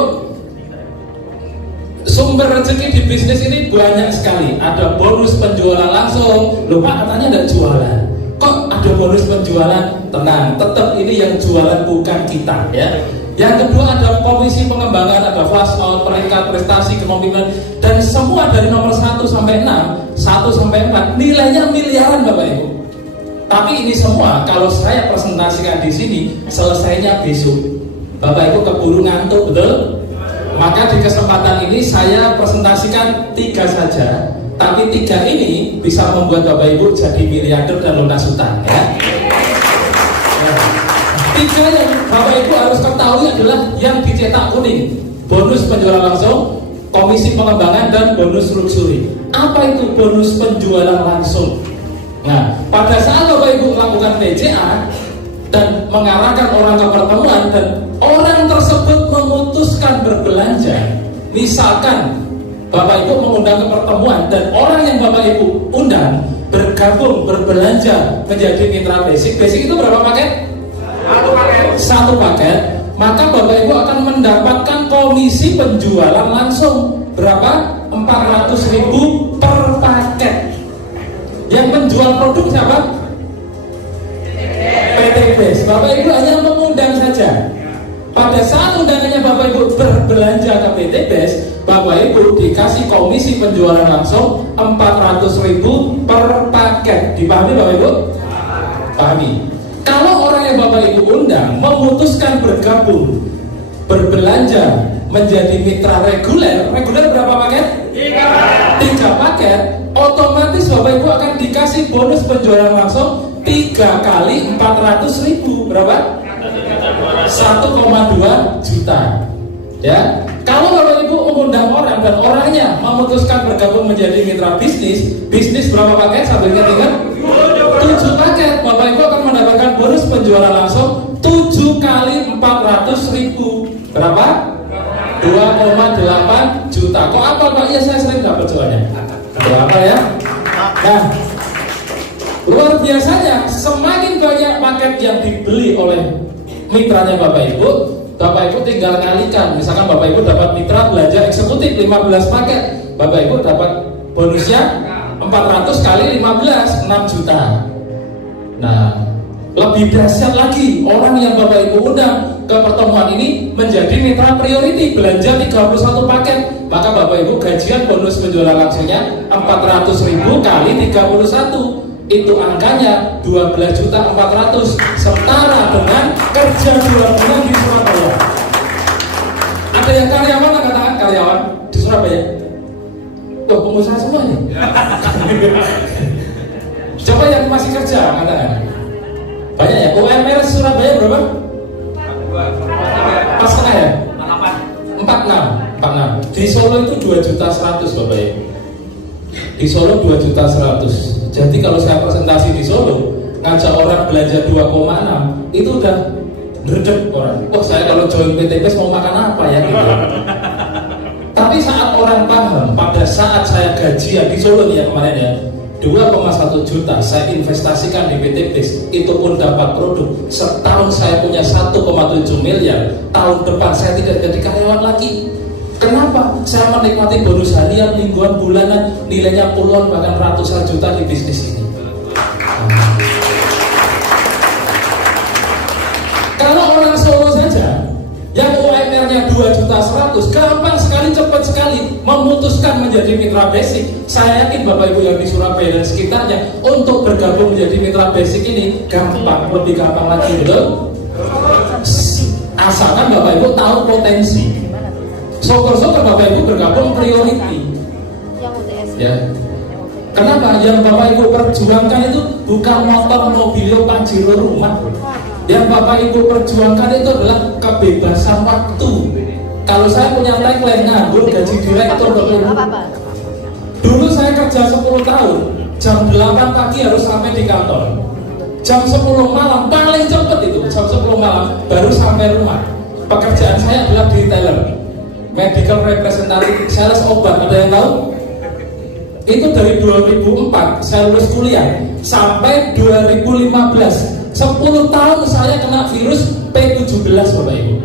sumber rezeki di bisnis ini banyak sekali. Ada bonus penjualan langsung. Loh Pak, katanya ada jualan. Kok ada bonus penjualan? Tenang, tetap ini yang jualan bukan kita ya. Yang kedua ada komisi pengembangan, ada flash out, peringkat prestasi, kepemimpinan, dan semua dari nomor 1 sampai 6, 1 sampai 4 nilainya miliaran Bapak Ibu. Tapi ini semua kalau saya presentasikan di sini selesainya besok. Bapak Ibu keburu ngantuk, betul? Maka di kesempatan ini saya presentasikan 3 saja, tapi 3 ini bisa membuat Bapak Ibu jadi miliarder dan lunas hutang ya. 3 yang Bapak Ibu harus ketahui adalah yang dicetak kuning, bonus penjualan langsung, komisi pengembangan, dan bonus luxury. Apa itu bonus penjualan langsung? Nah, pada saat Bapak Ibu melakukan PCA dan mengarahkan orang ke pertemuan dan orang tersebut memutuskan berbelanja, misalkan Bapak Ibu mengundang ke pertemuan dan orang yang Bapak Ibu undang bergabung berbelanja menjadi mitra basic. Basic itu berapa paket? 1 paket. maka Bapak Ibu akan mendapatkan komisi penjualan langsung berapa? 400.000 per paket. Yang menjual produk siapa? PT BES. Bapak Ibu hanya mengundang saja. Pada saat undangannya Bapak Ibu berbelanja ke PT BES, Bapak Ibu dikasih komisi penjualan langsung 400.000 per paket. Dipahami Bapak Ibu? Pahami. Kalau orang yang Bapak Ibu undang memutuskan bergabung berbelanja menjadi mitra reguler berapa paket? 3 paket. Otomatis Bapak Ibu akan dikasih bonus penjualan langsung 3 kali 400.000. Berapa? 1,2 juta. Ya, kalau Bapak Ibu mengundang orang dan orangnya memutuskan bergabung menjadi mitra bisnis berapa paket? Sambil ingat 7 paket. Bapak Ibu akan mendapatkan bonus penjualan langsung 7 kali 400.000. Berapa? 2,8 juta. Kok apa Pak? Ya saya sering dapat jawabannya. Berapa ya? Nah, luar biasanya semakin banyak paket yang dibeli oleh mitranya Bapak Ibu tinggal kalikan. Misalkan Bapak Ibu dapat mitra belanja eksekutif 15 paket, Bapak Ibu dapat bonusnya 400 kali 15, 6 juta. Nah, lebih dahsyat lagi, orang yang Bapak Ibu undang ke pertemuan ini menjadi mitra priority, belanja 31 paket, maka Bapak Ibu gajian bonus penjualan langsungnya 400.000 kali 31. Itu angkanya 12.400.000, setara dengan kerja 2 bulan di Surabaya. Ada yang karyawan, katakan karyawan di Surabaya. Tuh, pengusaha semua ini. Coba yang masih kerja, katakan. Banyak ya. UMR Surabaya berapa? 4,5 ya? 46. Di Solo itu 2.100.000 Bapak Ibu. Di Solo 2.100.000. Jadi kalau saya presentasi di Solo, ngajak orang belanja 2,6, itu udah berdek orang. Oh, saya kalau join PT BES mau makan apa ya gitu. Tapi saat orang paham, pada saat saya gajian di Solo nih ya kemarin ya, 2,1 juta saya investasikan di PT BES, itu pun dapat produk. Setahun saya punya 1,7 miliar. Tahun depan saya tidak jadi karyawan lagi. Kenapa? Saya menikmati bonus harian, mingguan, bulanan, nilainya puluhan bahkan ratusan juta di bisnis ini. Kalau orang Solo saja yang UMR-nya 2.100.000, gampang sekali, cepat sekali memutuskan menjadi mitra basic. Saya yakin Bapak Ibu yang di Surabaya dan sekitarnya untuk bergabung menjadi mitra basic ini gampang, lebih gampang lagi, betul? Asalkan Bapak Ibu tahu potensi. Syukur-syukur Bapak Ibu bergabung priority. Ya. Kenapa? Yang Bapak Ibu perjuangkan itu bukan motor, mobil, pajero, rumah. Yang Bapak Ibu perjuangkan itu adalah kebebasan waktu. Kalau saya punya tagline nganggur gaji direktur Bapak Ibu. Dulu saya kerja 10 tahun, jam 8 pagi harus sampai di kantor. Jam 10 malam paling cepat itu, jam 10 malam baru sampai rumah. Pekerjaan saya adalah detailer, medical representative, sales obat. Ada yang tahu? Itu dari 2004 saya lulus kuliah sampai 2015, 10 tahun saya kena virus P17 Bapak Ibu.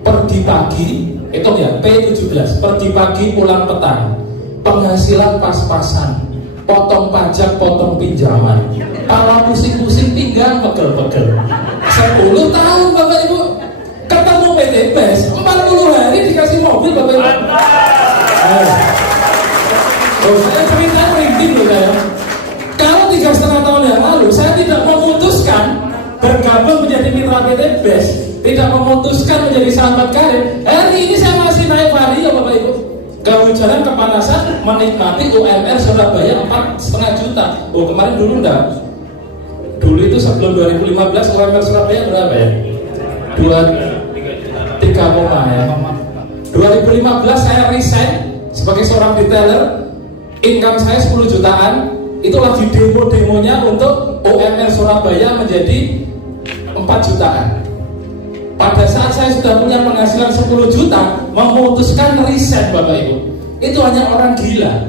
Pergi pagi, itu ya P17, pergi pagi pulang petang, penghasilan pas-pasan, potong pajak, potong pinjaman, pala pusing-pusing, pinggang pegel-pegel. 10 tahun Bapak Ibu, ketemu PT BES 40 hari dikasih mobil Bapak Ibu. Saya cerita merinding loh saya. Kalau 3,5 tahun yang lalu saya tidak memutuskan bergabung menjadi mitra PT BES, tidak memutuskan menjadi sahabat karir, hari ini saya masih naik vario Bapak Ibu. Kehujanan, kepanasan, menikmati UMR Surabaya 4,5 juta. Oh, kemarin dulu enggak. Dulu itu sebelum 2015 UMR Surabaya berapa ya? 3 koma ya. 2015 saya resign sebagai seorang detailer, income saya 10 jutaan. Itu lagi demo-demonya untuk UMR Surabaya menjadi 4 jutaan. Pada saat saya sudah punya penghasilan 10 juta, memutuskan resign Bapak Ibu. Itu hanya orang gila.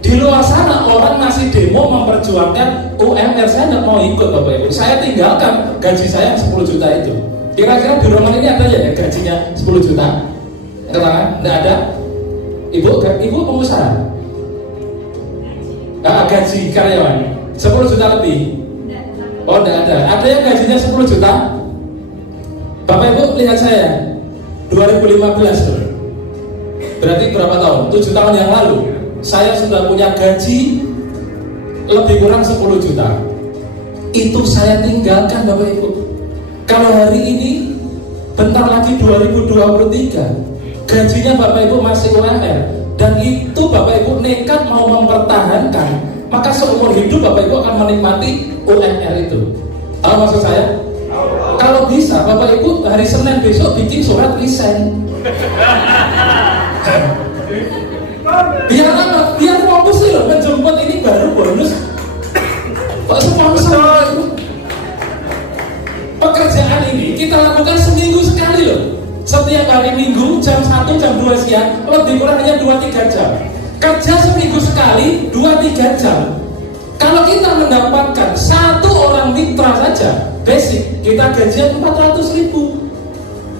Di luar sana orang masih demo memperjuangkan UMR, saya tidak mau ikut Bapak Ibu. Saya tinggalkan gaji saya 10 juta itu. Kira-kira di ruangan ini ada ya gajinya 10 juta? Angkat tangan, enggak ada? Ibu pengusaha? Gaji karyawan 10 juta lebih? Oh enggak ada. Ada yang gajinya 10 juta? Bapak Ibu lihat saya 2015 tuh. Berarti berapa tahun? 7 tahun yang lalu saya sudah punya gaji lebih kurang 10 juta. Itu saya tinggalkan Bapak Ibu. Kalau hari ini bentar lagi 2023 gajinya Bapak Ibu masih UMR, dan itu Bapak Ibu nekat mau mempertahankan, maka seumur hidup Bapak Ibu akan menikmati UMR itu. Tahu maksud saya? Kalau bisa Bapak Ibu hari Senin besok bikin surat resign. Biar apa? Biar fokus loh menjemput ini baru bonus. Kok semua Ibu? Pekerjaan ini kita lakukan seminggu sekali loh. Setiap hari Minggu jam 1 jam 2 siang, lebih kurang hanya 2-3 jam. Kerja seminggu sekali 2-3 jam. Kalau kita mendapatkan satu orang mitra saja basic, kita gajian 400.000.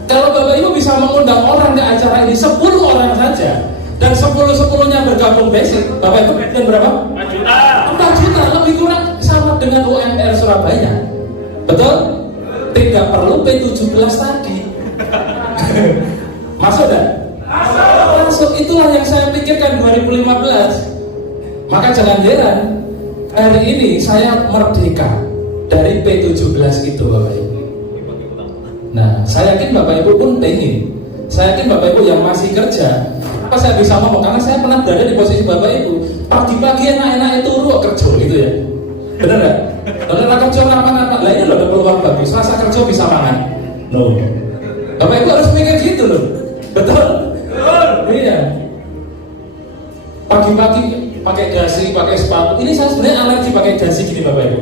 Kalau Bapak Ibu bisa mengundang orang ke acara ini 10 orang saja, dan 10-10-nya bergabung basic, Bapak Ibu gajian berapa? 4 juta. 4 juta, lebih kurang sama dengan UMR Surabaya. Betul? Tidak perlu P17 tadi. Masuk kan? Masuk. Itulah yang saya pikirkan 2015. Maka jangan heran hari ini saya merdeka dari P17 itu Bapak Ibu. Nah, saya yakin Bapak Ibu pun pengen. Saya yakin Bapak Ibu yang masih kerja, apa saya bisa ngomong, karena saya pernah berada di posisi Bapak Ibu. Pagi-pagi enak-enak itu kerja gitu ya. Bener gak? Bener gak kerja apa-apa? Lah ini loh ada peluang bagus. Rasa kerja bisa makan. No. Bapak Ibu harus mikir gitu loh. Betul? Betul. Iya. Pagi-pagi pakai dasi, pakai sepatu. Ini saya sebenarnya alergi pakai dasi gini Bapak Ibu.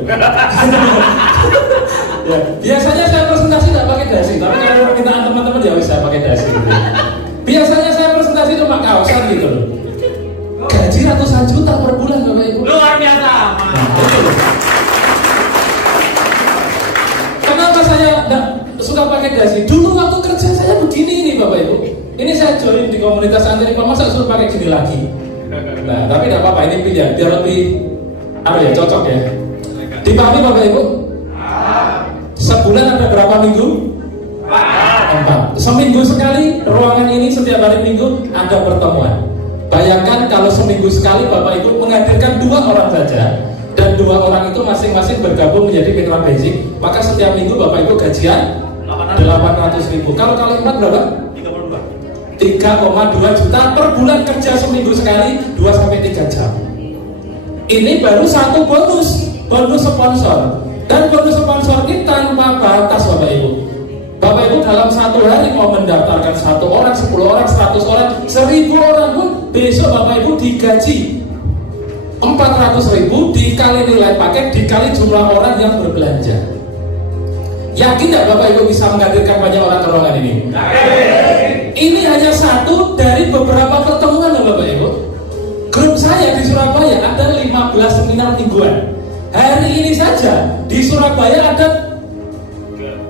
Ya, biasanya saya presentasi tidak pakai dasi, tapi kalau permintaan teman-teman ya bisa pakai dasi gitu. Biasanya saya presentasi cuma kaosan gitu loh. Gaji ratusan juta per bulan Bapak Ibu. Luar biasa. Nah, kenapa saya tidak suka pakai dasi? Dulu waktu kerja saya begini ini Bapak Ibu. Ini saya join di komunitas antri masa suruh pakai gini lagi. Nah, tapi tidak apa-apa, ini pilihan biar lebih cocok ya. Dipahami Bapak Ibu? Sebulan ada berapa minggu? 4. Seminggu sekali ruangan ini setiap hari Minggu ada pertemuan. Bayangkan kalau seminggu sekali Bapak Ibu menghadirkan 2 orang saja, dan 2 orang itu masing-masing bergabung menjadi mitra basic, maka setiap minggu Bapak Ibu gajian 800.000. Kalau kali 4 berapa? 3,2 juta per bulan kerja seminggu sekali 2-3 jam. Ini baru satu bonus sponsor, dan bonus sponsor ini tanpa batas Bapak Ibu. Bapak Ibu dalam satu hari mau mendaftarkan 1 orang, 10 orang, 100 orang, 1000 orang pun besok Bapak Ibu digaji 400.000 dikali nilai paket dikali jumlah orang yang berbelanja. Yakin tidak Bapak Ibu bisa menghadirkan banyak orang ke ruangan ini? Ini hanya satu dari beberapa pertemuan Bapak Ibu. Grup saya di Surabaya ada 15 seminar mingguan. Hari ini saja di Surabaya ada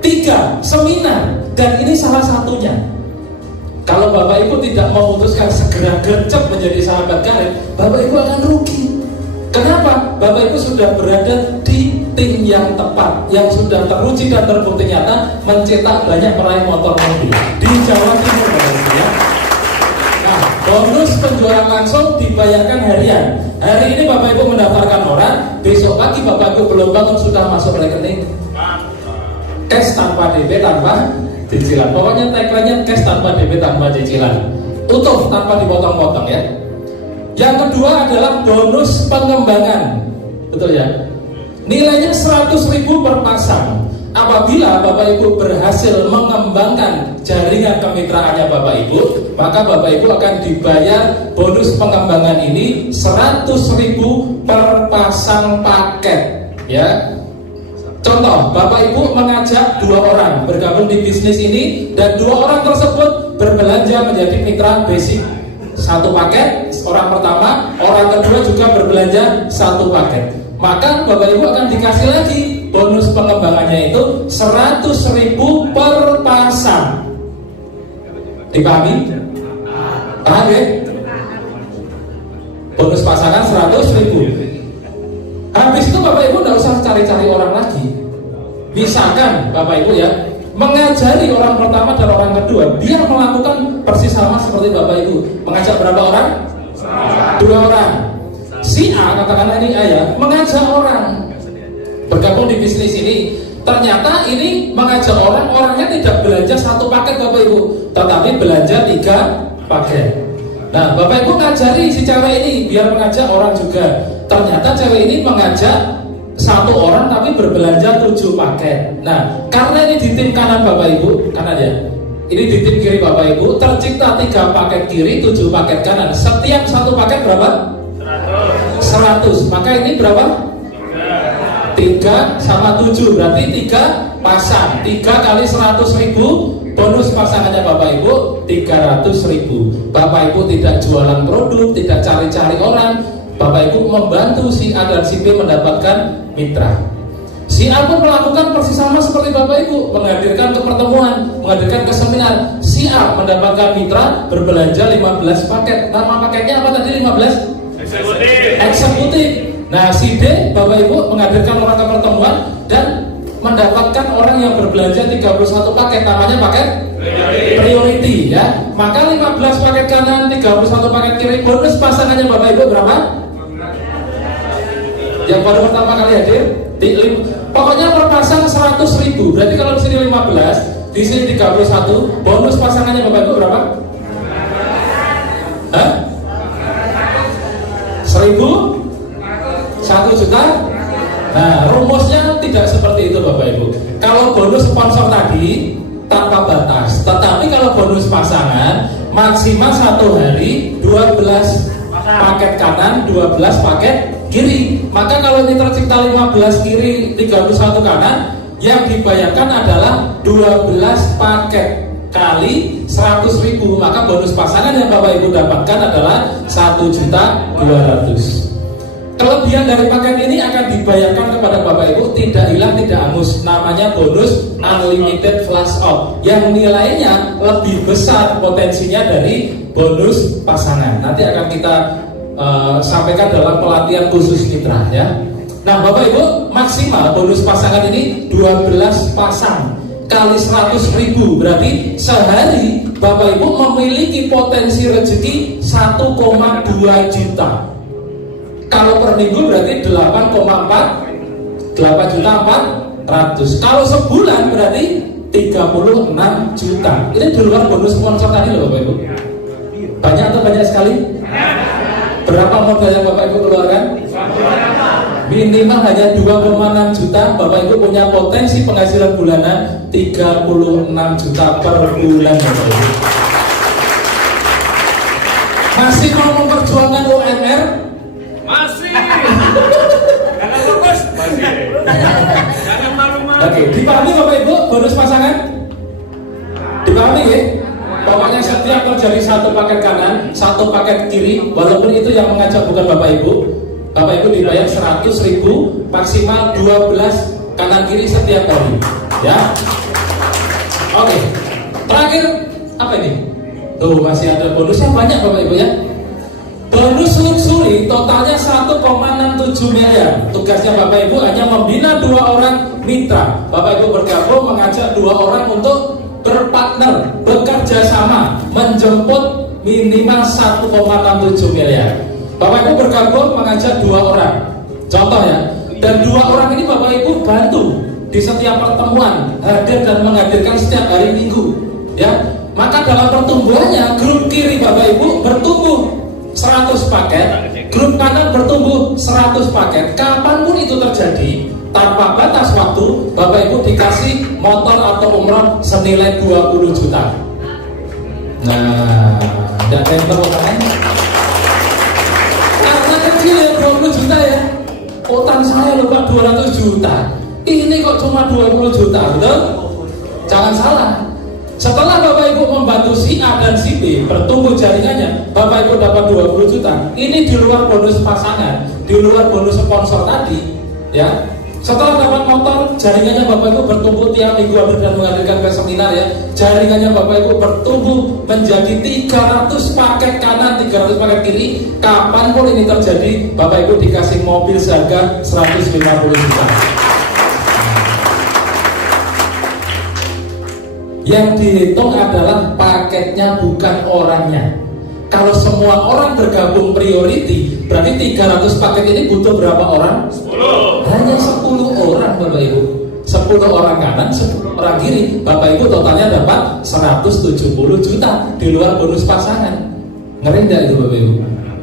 3 seminar, dan ini salah satunya. Kalau Bapak Ibu tidak memutuskan segera gercep menjadi sahabat karib, Bapak Ibu akan rugi. Kenapa? Bapak Ibu sudah berada di tim yang tepat, yang sudah teruji dan terbukti nyata mencetak banyak peraih motor mobil di Jawa Timur Bapak Ibu ya. Nah, bonus penjualan langsung dibayarkan harian. Hari ini Bapak Ibu mendaftarkan orang, besok pagi Bapak Ibu belum bangun sudah masuk rekening. Cash tanpa DP tanpa cicilan. Pokoknya tagline-nya cash tanpa DP tanpa cicilan. Utuh tanpa dipotong-potong ya. Yang kedua adalah bonus pengembangan. Betul ya? Nilainya 100.000 per pasang. Apabila Bapak Ibu berhasil mengembangkan jaringan kemitraannya Bapak Ibu, maka Bapak Ibu akan dibayar bonus pengembangan ini 100.000 per pasang paket ya. Contoh, Bapak Ibu mengajak 2 orang bergabung di bisnis ini, dan 2 orang tersebut berbelanja menjadi mitra basic 1 paket, orang pertama, orang kedua juga berbelanja 1 paket. Maka Bapak Ibu akan dikasih lagi bonus pengembangannya itu 100.000 per Dipahami? Paham ya? Bonus pasangan 100.000. Habis itu Bapak Ibu tidak usah cari-cari orang lagi. Misalkan Bapak Ibu ya mengajari orang pertama dan orang kedua, dia melakukan persis sama seperti Bapak Ibu. Mengajak berapa orang? 2 orang. Si A, katakanlah ini ayah, mengajak orang bergabung di bisnis ini. Ternyata ini mengajak orang, orangnya tidak belanja 1 paket Bapak Ibu, tetapi belanja 3 paket. Nah, Bapak Ibu ngajari si cewek ini biar mengajak orang juga. Ternyata cewek ini mengajak 1 orang tapi berbelanja 7 paket. Nah, karena ini di tim kanan Bapak Ibu, kanan ya. Ini di tim kiri Bapak Ibu, tercipta 3 paket kiri, 7 paket kanan. Setiap 1 paket berapa? 100. Maka ini berapa? 3 sama 7, berarti 3 pasang. 3 kali 100.000. Bonus pasangannya Bapak Ibu 300.000. Bapak Ibu tidak jualan produk, tidak cari-cari orang. Bapak Ibu membantu si A dan si B mendapatkan mitra. Si A pun melakukan persis sama seperti Bapak Ibu, menghadirkan ke pertemuan, menghadirkan ke seminar. Si A mendapatkan mitra berbelanja 15 paket. Nama paketnya apa tadi? 15? Eksekutif. Nah, si D Bapak Ibu menghadirkan orang ke pertemuan dan mendapatkan orang yang berbelanja 31 paket, namanya paket priority ya. Maka 15 paket kanan, 31 paket kiri. Bonus pasangannya Bapak Ibu berapa? Yang baru pertama kali hadir pokoknya per pasang 100.000. Berarti kalau di sini 15, di sini 31, bonus pasangannya Bapak Ibu berapa? Hah? 1.000? 1 juta? Nah, rumusnya tidak seperti itu Bapak Ibu. Kalau bonus sponsor tadi tanpa batas, tetapi kalau bonus pasangan maksimal 1 hari 12 paket kanan, 12 paket kiri. Maka kalau ini tercipta 15 kiri, 31 kanan, yang dibayarkan adalah 12 paket kali 100.000. Maka bonus pasangan yang Bapak Ibu dapatkan adalah 1.200.000. Kelebihan dari paket ini akan dibayarkan kepada Bapak Ibu tidak hilang tidak hangus. Namanya bonus unlimited flash out, yang nilainya lebih besar potensinya dari bonus pasangan. Nanti akan kita sampaikan dalam pelatihan khusus mitra ya. Nah Bapak Ibu, maksimal bonus pasangan ini 12 pasang kali 100.000, berarti sehari Bapak Ibu memiliki potensi rezeki 1,2 juta. Kalau per minggu berarti 8,4 juta 400. Kalau sebulan berarti 36 juta. Ini di luar bonus sponsor tadi loh Bapak Ibu. Banyak atau banyak sekali? Berapa modal yang Bapak Ibu keluarkan? Minimal hanya 2,6 juta. Bapak Ibu punya potensi penghasilan bulanan 36 juta per bulan Bapak Ibu. Masih mau memperjuangkan UMR? Masih. Jangan fokus. Masih. Jangan malu-malu. Oke, dipahami Bapak Ibu bonus pasangan? Dipahami ya? Pokoknya setiap terjadi 1 paket kanan, 1 paket kiri, walaupun itu yang mengajak bukan Bapak Ibu, Bapak Ibu dibayar 100.000, maksimal 12 kanan kiri setiap hari. Ya. Oke. Terakhir apa ini? Tuh masih ada bonusnya banyak Bapak Ibu ya. Bonus luxury totalnya 1,67 miliar. Tugasnya Bapak Ibu hanya membina 2 orang mitra. Bapak Ibu bergabung mengajak 2 orang untuk berpartner, bekerja sama, menjemput minimal 1,67 miliar. Bapak Ibu bergabung mengajak 2 orang. Contoh ya. Dan 2 orang ini Bapak Ibu bantu di setiap pertemuan, hadir dan menghadirkan setiap hari Minggu. Ya. Maka dalam pertumbuhannya grup kiri Bapak Ibu bertumbuh 100 paket, grup kanan bertumbuh 100 paket. Kapanpun itu terjadi, tanpa batas waktu, Bapak Ibu dikasih motor atau umroh senilai 20 juta. Nah, tidak ada yang terutama. Karena kecil ya 20 juta ya. Utang saya lupa 200 juta. Ini kok cuma 20 juta, betul? Jangan salah. Setelah Bapak Ibu membantu si A dan si B bertumbuh jaringannya, Bapak Ibu dapat 20 juta. Ini di luar bonus pasangan, di luar bonus sponsor tadi, ya. Setelah dapat motor, jaringannya Bapak Ibu bertumbuh tiap minggu hadir dan menghadirkan ke seminar ya. Jaringannya Bapak Ibu bertumbuh menjadi 300 paket kanan, 300 paket kiri. Kapanpun ini terjadi, Bapak Ibu dikasih mobil seharga 150 juta. Yang dihitung adalah paketnya, bukan orangnya. Kalau semua orang bergabung priority, berarti 300 paket ini butuh berapa orang? 10. Hanya 10 orang Bapak Ibu. 10 orang kanan, 10 orang kiri. Bapak Ibu totalnya dapat 170 juta di luar bonus pasangan. Ngeri enggak itu Bapak Ibu?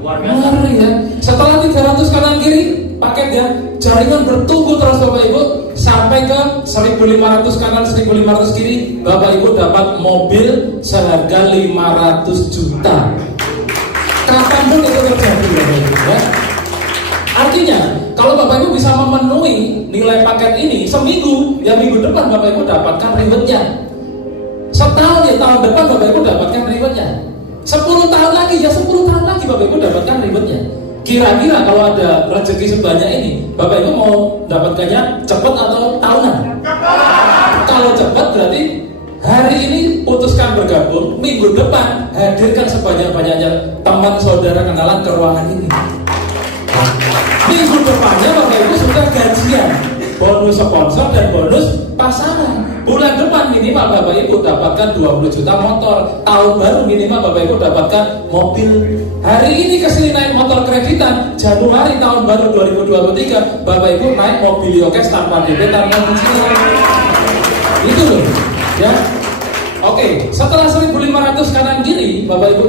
Ngeri ya. Setelah 300 kanan kiri paketnya, jaringan bertumbuh terus Bapak Ibu sampai ke 1.500 kanan, 1.500 kiri. Bapak Ibu dapat mobil seharga 500 juta. Kapanpun itu terjadi Bapak Ibu ya. Artinya kalau Bapak Ibu bisa memenuhi nilai paket ini seminggu, ya minggu depan Bapak Ibu dapatkan rewardnya. Setahun ya tahun depan Bapak Ibu dapatkan rewardnya. 10 tahun lagi ya 10 tahun lagi Bapak Ibu dapatkan rewardnya. Kira-kira kalau ada rezeki sebanyak ini, Bapak Ibu mau dapatkannya cepat atau tahunan? Kalau cepat berarti hari ini putuskan bergabung, minggu depan hadirkan sebanyak-banyaknya teman saudara kenalan ke ruangan ini. Minggu depannya Bapak Ibu sudah gajian, bonus sponsor dan bonus pasangan. Bulan depan minimal Bapak Ibu dapatkan 20 juta motor. Tahun baru minimal Bapak Ibu dapatkan mobil. Hari ini kesini naik motor kreditan, Januari tahun baru 2023 Bapak Ibu naik mobil Yokes tanpa DP, tanpa cicilan. Itu loh ya. Oke, setelah 1.500 kanan kiri Bapak Ibu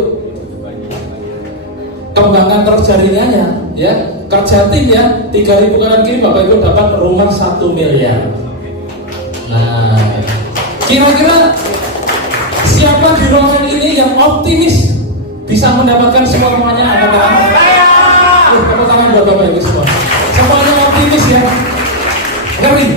kembangkan terus jaringannya ya. Kerja tim ya, 3.000 kanan kiri Bapak Ibu dapat rumah 1 miliar. Nah, kira-kira siapa di ruangan ini yang optimis bisa mendapatkan semuanya? Angkat tangan. Tepuk tangan buat Bapak Ibu semua. Semuanya optimis ya. Ngeri.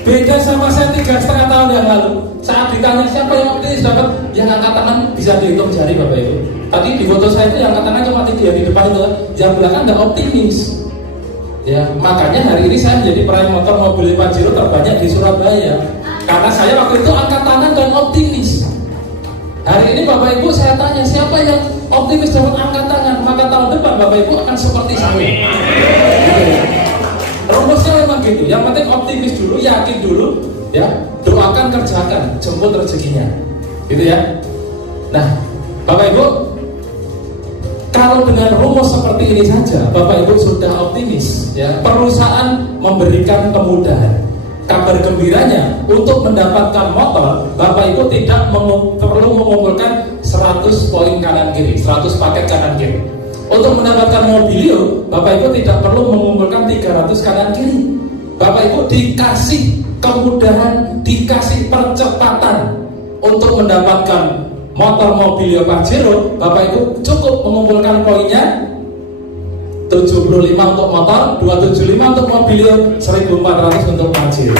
Beda sama saya 3,5 tahun yang lalu. Saat ditanya siapa yang optimis dapat, yang angkat tangan bisa dihitung jari Bapak Ibu. Tadi di foto saya itu yang angkat tangan cuma 3 di depan itu, yang belakang nggak optimis. Ya, makanya hari ini saya menjadi peraih motor mobil Pajero terbanyak di Surabaya. Karena saya waktu itu angkat tangan dan optimis. Hari ini Bapak Ibu saya tanya siapa yang optimis dapat angkat tangan, maka tahun depan Bapak Ibu akan seperti saya. Gitu ya. Rumusnya memang gitu. Yang penting optimis dulu, yakin dulu, ya. Doakan, kerjakan, jemput rezekinya. Gitu ya. Nah, Bapak Ibu, kalau dengan rumus seperti ini saja, Bapak Ibu sudah optimis, ya. Perusahaan memberikan kemudahan. Kabar gembiranya untuk mendapatkan motor, Bapak Ibu tidak perlu mengumpulkan 100 poin kanan kiri, 100 paket kanan kiri. Untuk mendapatkan mobilio, Bapak Ibu tidak perlu mengumpulkan 300 kanan kiri. Bapak Ibu dikasih kemudahan, dikasih percepatan untuk mendapatkan motor mobilio Pajero. Bapak Ibu cukup mengumpulkan poinnya 75 untuk motor, 275 untuk mobilio, 1400 untuk Pajero.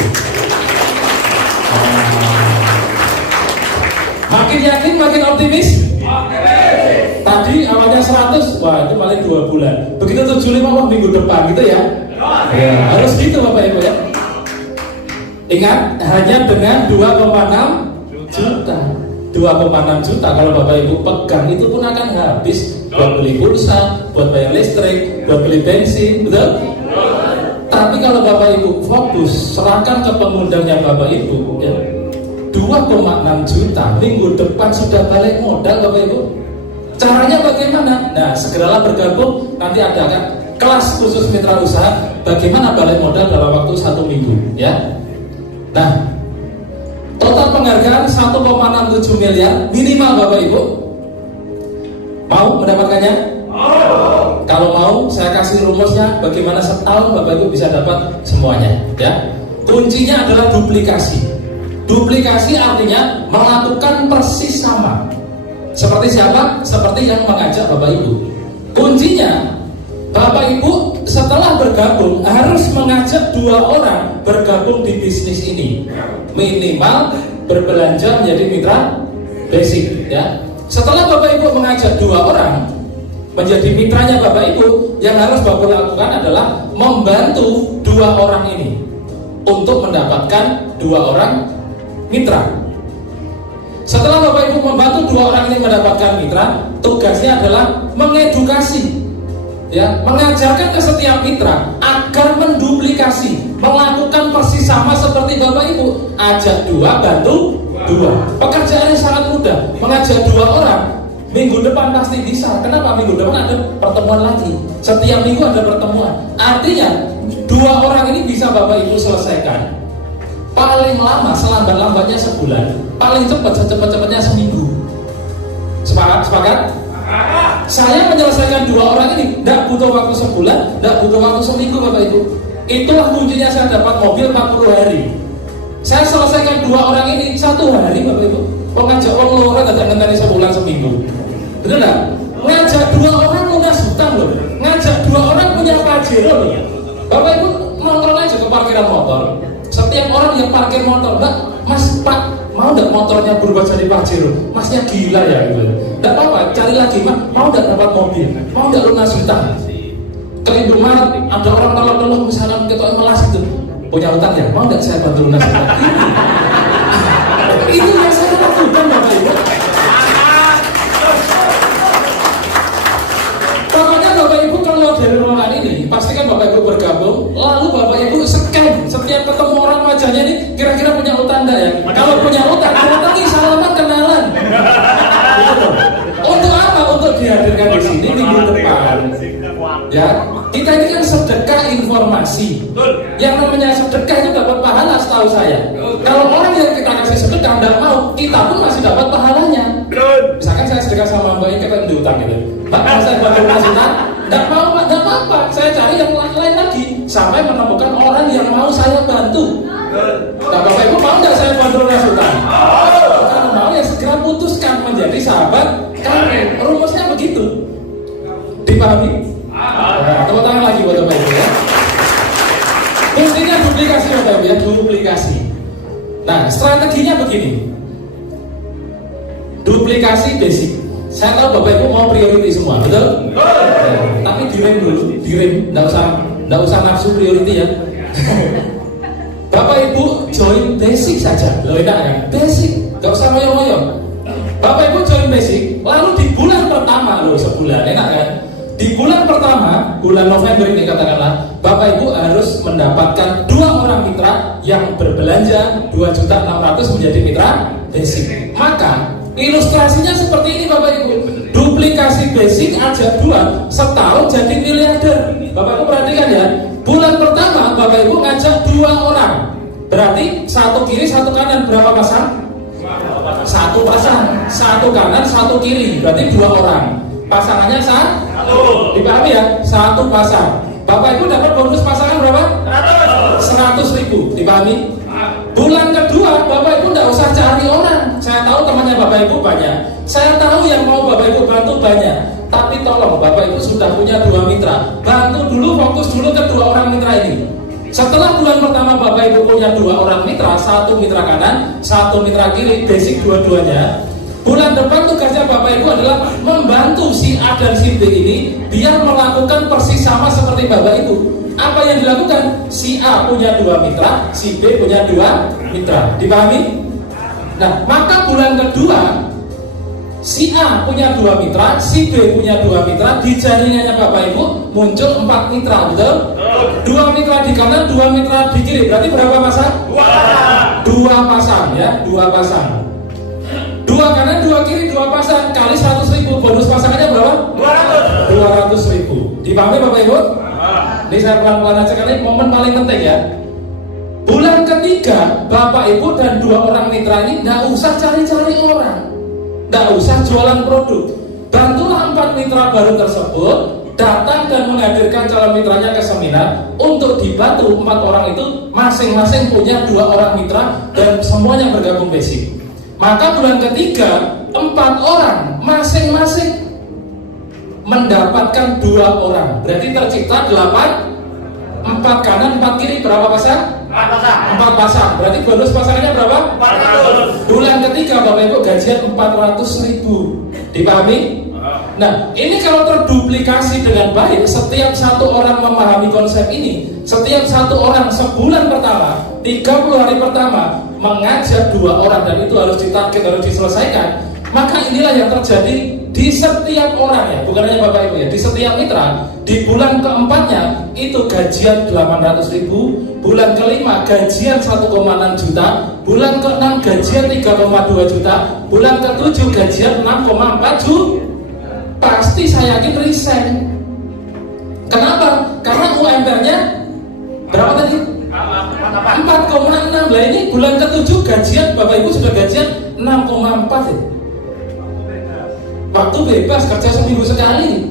Makin yakin, makin optimis. Tadi awalnya 100, wah itu paling 2 bulan. Begitu 75 wah minggu depan gitu ya. Ya, harus gitu Bapak Ibu ya. Ingat, hanya dengan 2,6 juta. 2,6 juta kalau Bapak Ibu pegang itu pun akan habis buat beli pulsa, buat bayar listrik, buat beli bensin, betul? Tapi kalau Bapak Ibu fokus, serahkan ke pengundangnya Bapak Ibu ya. 2,6 juta minggu depan sudah balik modal Bapak Ibu. Caranya bagaimana? Nah, segeralah bergabung. Nanti ada kelas khusus mitra usaha bagaimana balik modal dalam waktu 1 minggu ya. Nah, total penghargaan 1,67 miliar minimal Bapak Ibu. Mau mendapatkannya? Kalau mau, saya kasih rumusnya bagaimana setahun Bapak Ibu bisa dapat semuanya ya. Kuncinya adalah duplikasi. Duplikasi artinya melakukan persis sama. Seperti siapa? Seperti yang mengajak Bapak Ibu. Kuncinya, Bapak Ibu setelah bergabung harus mengajak 2 orang bergabung di bisnis ini. Minimal berbelanja menjadi mitra basic ya. Setelah Bapak Ibu mengajak 2 orang menjadi mitranya Bapak Ibu, yang harus Bapak lakukan adalah membantu 2 orang ini. untuk mendapatkan 2 orang mitra. Setelah Bapak Ibu membantu 2 orang ini mendapatkan mitra, tugasnya adalah mengedukasi, ya, mengajarkan ke setiap mitra agar menduplikasi, melakukan persis sama seperti Bapak Ibu. Ajak 2, bantu 2. Pekerjaannya sangat mudah. Mengajak 2 orang, minggu depan pasti bisa. Kenapa? Minggu depan ada pertemuan lagi. Setiap minggu ada pertemuan. Artinya 2 orang ini bisa Bapak Ibu selesaikan paling lama selambat-lambatnya sebulan, paling cepat secepat-cepatnya seminggu. Sepakat? Sepakat? Saya menyelesaikan 2 orang ini tidak butuh waktu sebulan, tidak butuh waktu seminggu Bapak Ibu. Itulah kuncinya saya dapat mobil 40 hari. Saya selesaikan 2 orang ini 1 hari Bapak Ibu. Ngajak orang loro tidak ngenteni sebulan seminggu. Benar nggak? Ngajak 2 orang lunas hutang loh. Ngajak 2 orang punya pajero loh. Bapak Ibu nongkrong aja ke parkiran motor. Setiap orang yang parkir motor, Mbak, Mas, Pak, mau nggak motornya berubah jadi pajero? Masnya gila ya gitu. Nggak apa-apa, cari lagi, Mak. Mau nggak dapat mobil? Mau nggak lunas hutang? Ke Indomaret ada orang kalau misalnya ketua melas itu punya hutang ya, mau nggak saya bantu lunas hutang? Itu yang saya lakukan Bapak Ibu. Pokoknya Bapak Ibu keluar dari ruangan ini, pastikan Bapak Ibu bergabung, lalu Bapak Ibu scan setiap ketemu orang wajahnya ini kira-kira punya hutang nggak ya? Kalau punya hutang, datangi salaman kenalan. Untuk apa? Untuk dihadirkan di sini minggu depan. Ya, kita ini kan sedekah informasi. Yang namanya sedekah itu dapat pahala setahu saya. Kalau orang yang kita kasih sedekah tidak mau, kita pun masih dapat pahalanya. Misalkan saya sedekah sama Mbak Ika kan diutang gitu. Mbak, kalau saya bantu lunas hutang, tidak mau Pak, tidak apa-apa. Saya cari yang lain lagi sampai menemukan orang yang mau saya bantu. Nah, Bapak Ibu mau nggak saya bantu lunas hutang? Kalau mau ya segera putuskan menjadi sahabat kami. Rumusnya begitu. Dipahami? Nah, tepuk tangan lagi buat Bapak Ibu ya. Kuncinya duplikasi Bapak Ibu ya, duplikasi. Nah, strateginya begini. Duplikasi basic. Saya tahu Bapak Ibu mau priority semua, betul? Ya, tapi direm dulu, direm, nggak usah nafsu priority ya. Bapak Ibu join basic saja, loh enak kan? Basic, nggak usah moyo-moyo. Bapak Ibu join basic, lalu di bulan pertama loh sebulan, enak kan? Di bulan pertama, bulan November ini katakanlah, Bapak Ibu harus mendapatkan 2 orang mitra yang berbelanja 2.600.000 menjadi mitra basic. Maka ilustrasinya seperti ini Bapak Ibu. Duplikasi basic ajak 2, setahun jadi miliarder. Bapak Ibu perhatikan ya. Bulan pertama Bapak Ibu ngajak 2 orang. Berarti 1 kiri 1 kanan, berapa pasang? 1 pasang. 1 kanan 1 kiri, berarti 2 orang. Pasangannya 1. Dipahami ya? 1 pasang. Bapak Ibu dapat bonus pasangan berapa? 100.000. Dipahami? Bulan kedua Bapak Ibu tidak usah cari orang. Saya tahu temannya Bapak Ibu banyak. Saya tahu yang mau Bapak Ibu bantu banyak. Tapi tolong Bapak Ibu sudah punya 2 mitra, bantu dulu, fokus dulu ke 2 orang mitra ini. Setelah bulan pertama Bapak Ibu punya 2 orang mitra, 1 mitra kanan, 1 mitra kiri, basic dua-duanya. Bulan depan tugasnya Bapak Ibu adalah membantu si A dan si B ini biar melakukan persis sama seperti Bapak Ibu. Apa yang dilakukan? Si A punya 2 mitra, si B punya 2 mitra. Dipahami? Nah, maka bulan kedua si A punya 2 mitra, si B punya 2 mitra, di jaringannya Bapak Ibu muncul 4 mitra, betul? 2 mitra di kanan, 2 mitra di kiri. Berarti berapa pasang? 2 pasang ya, 2 pasang. 2 kanan, 2 kiri, 2 pasang kali 100.000. Bonus pasangannya berapa? 200.000. Dipahami Bapak Ibu? Ini saya pelan-pelan aja kali, momen paling penting ya. Bulan ketiga Bapak Ibu dan 2 orang mitra ini tidak usah cari-cari orang, tidak usah jualan produk. Bantulah 4 mitra baru tersebut datang dan menghadirkan calon mitranya ke seminar untuk dibantu. 4 orang itu masing-masing punya 2 orang mitra dan semuanya bergabung basic. Maka bulan ketiga 4 orang masing-masing mendapatkan 2 orang. Berarti tercipta 8. 4 kanan 4 kiri, berapa pasang? 4 pasang. Berarti bonus pasangannya berapa? 400. Bulan ketiga Bapak Ibu gajian 400.000. Dipahami? Nah, ini kalau terduplikasi dengan baik, setiap satu orang memahami konsep ini, setiap satu orang sebulan pertama, 30 hari pertama mengajar 2 orang, dan itu harus ditarget, harus diselesaikan, maka inilah yang terjadi di setiap orang ya, bukan hanya Bapak Ibu ya, di setiap mitra. Di bulan keempatnya itu gajian 800.000, bulan kelima gajian 1,6 juta, bulan ke-6 gajian 3,2 juta, bulan ke-7 gajian 6,4 juta. Pasti saya yakin resign. Kenapa? Karena UMR-nya berapa tadi? 4,6. Lah ini bulan ke-7 gajian, Bapak Ibu sudah gajian 6,4 ya. Waktu bebas kerja seminggu sekali,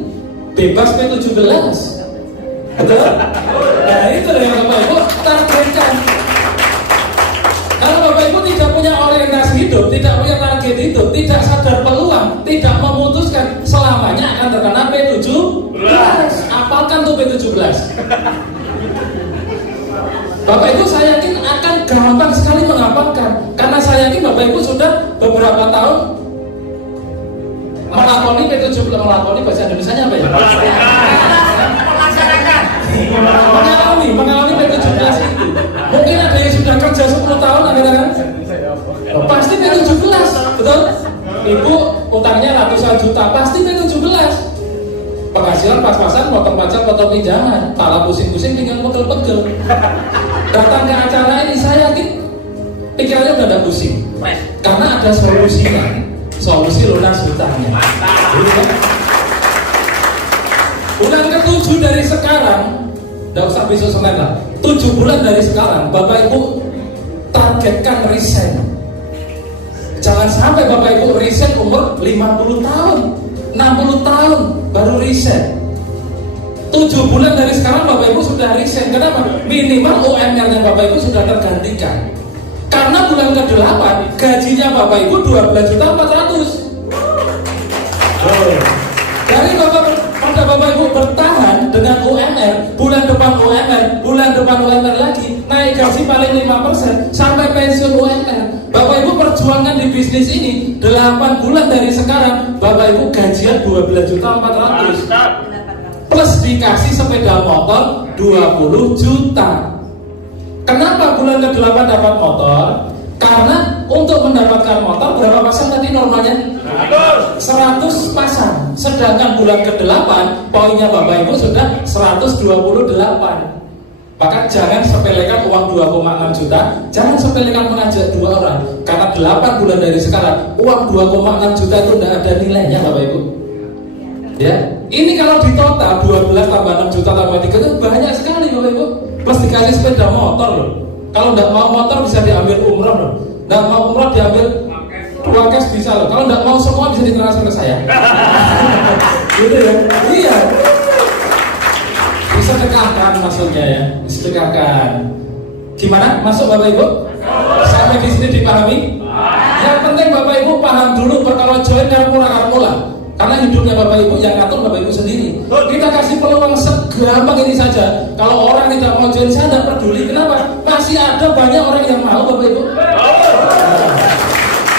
bebas P17. Betul? Nah itu yang Bapak Ibu targetkan. Kalau Bapak Ibu tidak punya orientasi hidup, tidak punya target hidup, tidak sadar peluang, tidak memutuskan, selamanya akan terkena P17. Apalkan tuh P17. Bapak Ibu saya yakin akan gampang sekali menghafalkan, karena saya yakin Bapak Ibu sudah beberapa tahun melakoni P17. Melakoni bahasa Indonesianya apa ya? Mengalami P17 itu. Mungkin ada yang sudah kerja 10 tahun akhirnya kan? Pasti P17, betul? Ibu utangnya ratusan juta, pasti P17. Penghasilan pas-pasan, potong pajak, potong pinjaman, pala pusing-pusing, tinggal pegel-pegel. Datang ke acara ini saya yakin pikirannya udah ada pusing, karena ada solusinya, solusi lunas hutangnya. Bulan ke-7 dari sekarang, nggak usah besok Senin lah, 7 bulan dari sekarang, Bapak Ibu targetkan resign. Jangan sampai Bapak Ibu resign umur 50 tahun, 60 tahun baru resign. 7 bulan dari sekarang Bapak Ibu sudah resign. Kenapa? Minimal UMR-nya Bapak Ibu sudah tergantikan. Karena bulan ke-8 gajinya Bapak Ibu 12.400.000. Dari Bapak Ibu bertahan dengan UMR, bulan depan UMR, bulan depan UMR lagi, naik gaji paling 5% sampai pensiun UMR. Bapak Ibu perjuangan di bisnis ini 8 bulan dari sekarang, Bapak Ibu gajian 12.400.000. Plus dikasih sepeda motor 20 juta. Kenapa bulan ke-8 dapat motor? Karena untuk mendapatkan motor berapa pasang tadi normalnya? 100 pasang. Sedangkan bulan ke-8 poinnya Bapak Ibu sudah 128. Maka jangan sepelekan uang 2,6 juta, jangan sepelekan mengajak 2 orang. Karena 8 bulan dari sekarang uang 2,6 juta itu tidak ada nilainya Bapak Ibu. Ya, ini kalau di total 12 tambah 6 juta tambah 3 itu banyak sekali Bapak Ibu. Plus dikasih sepeda motor loh. Kalau tidak mau motor bisa diambil umroh loh. Tidak mau umroh diambil 2 cash bisa loh. Kalau tidak mau semua bisa ditransfer ke saya. Gitu ya? Iya. Disedekahkan maksudnya ya. Disedekahkan. Gimana? Masuk Bapak Ibu? Sampai di sini dipahami? Yang penting Bapak Ibu paham dulu perkara join karmula. Karena hidupnya Bapak Ibu yang ngatur Bapak Ibu sendiri. Kita kasih peluang segampang ini saja. Kalau orang tidak mau join, saya tidak peduli. Kenapa? Masih ada banyak orang yang mau Bapak Ibu.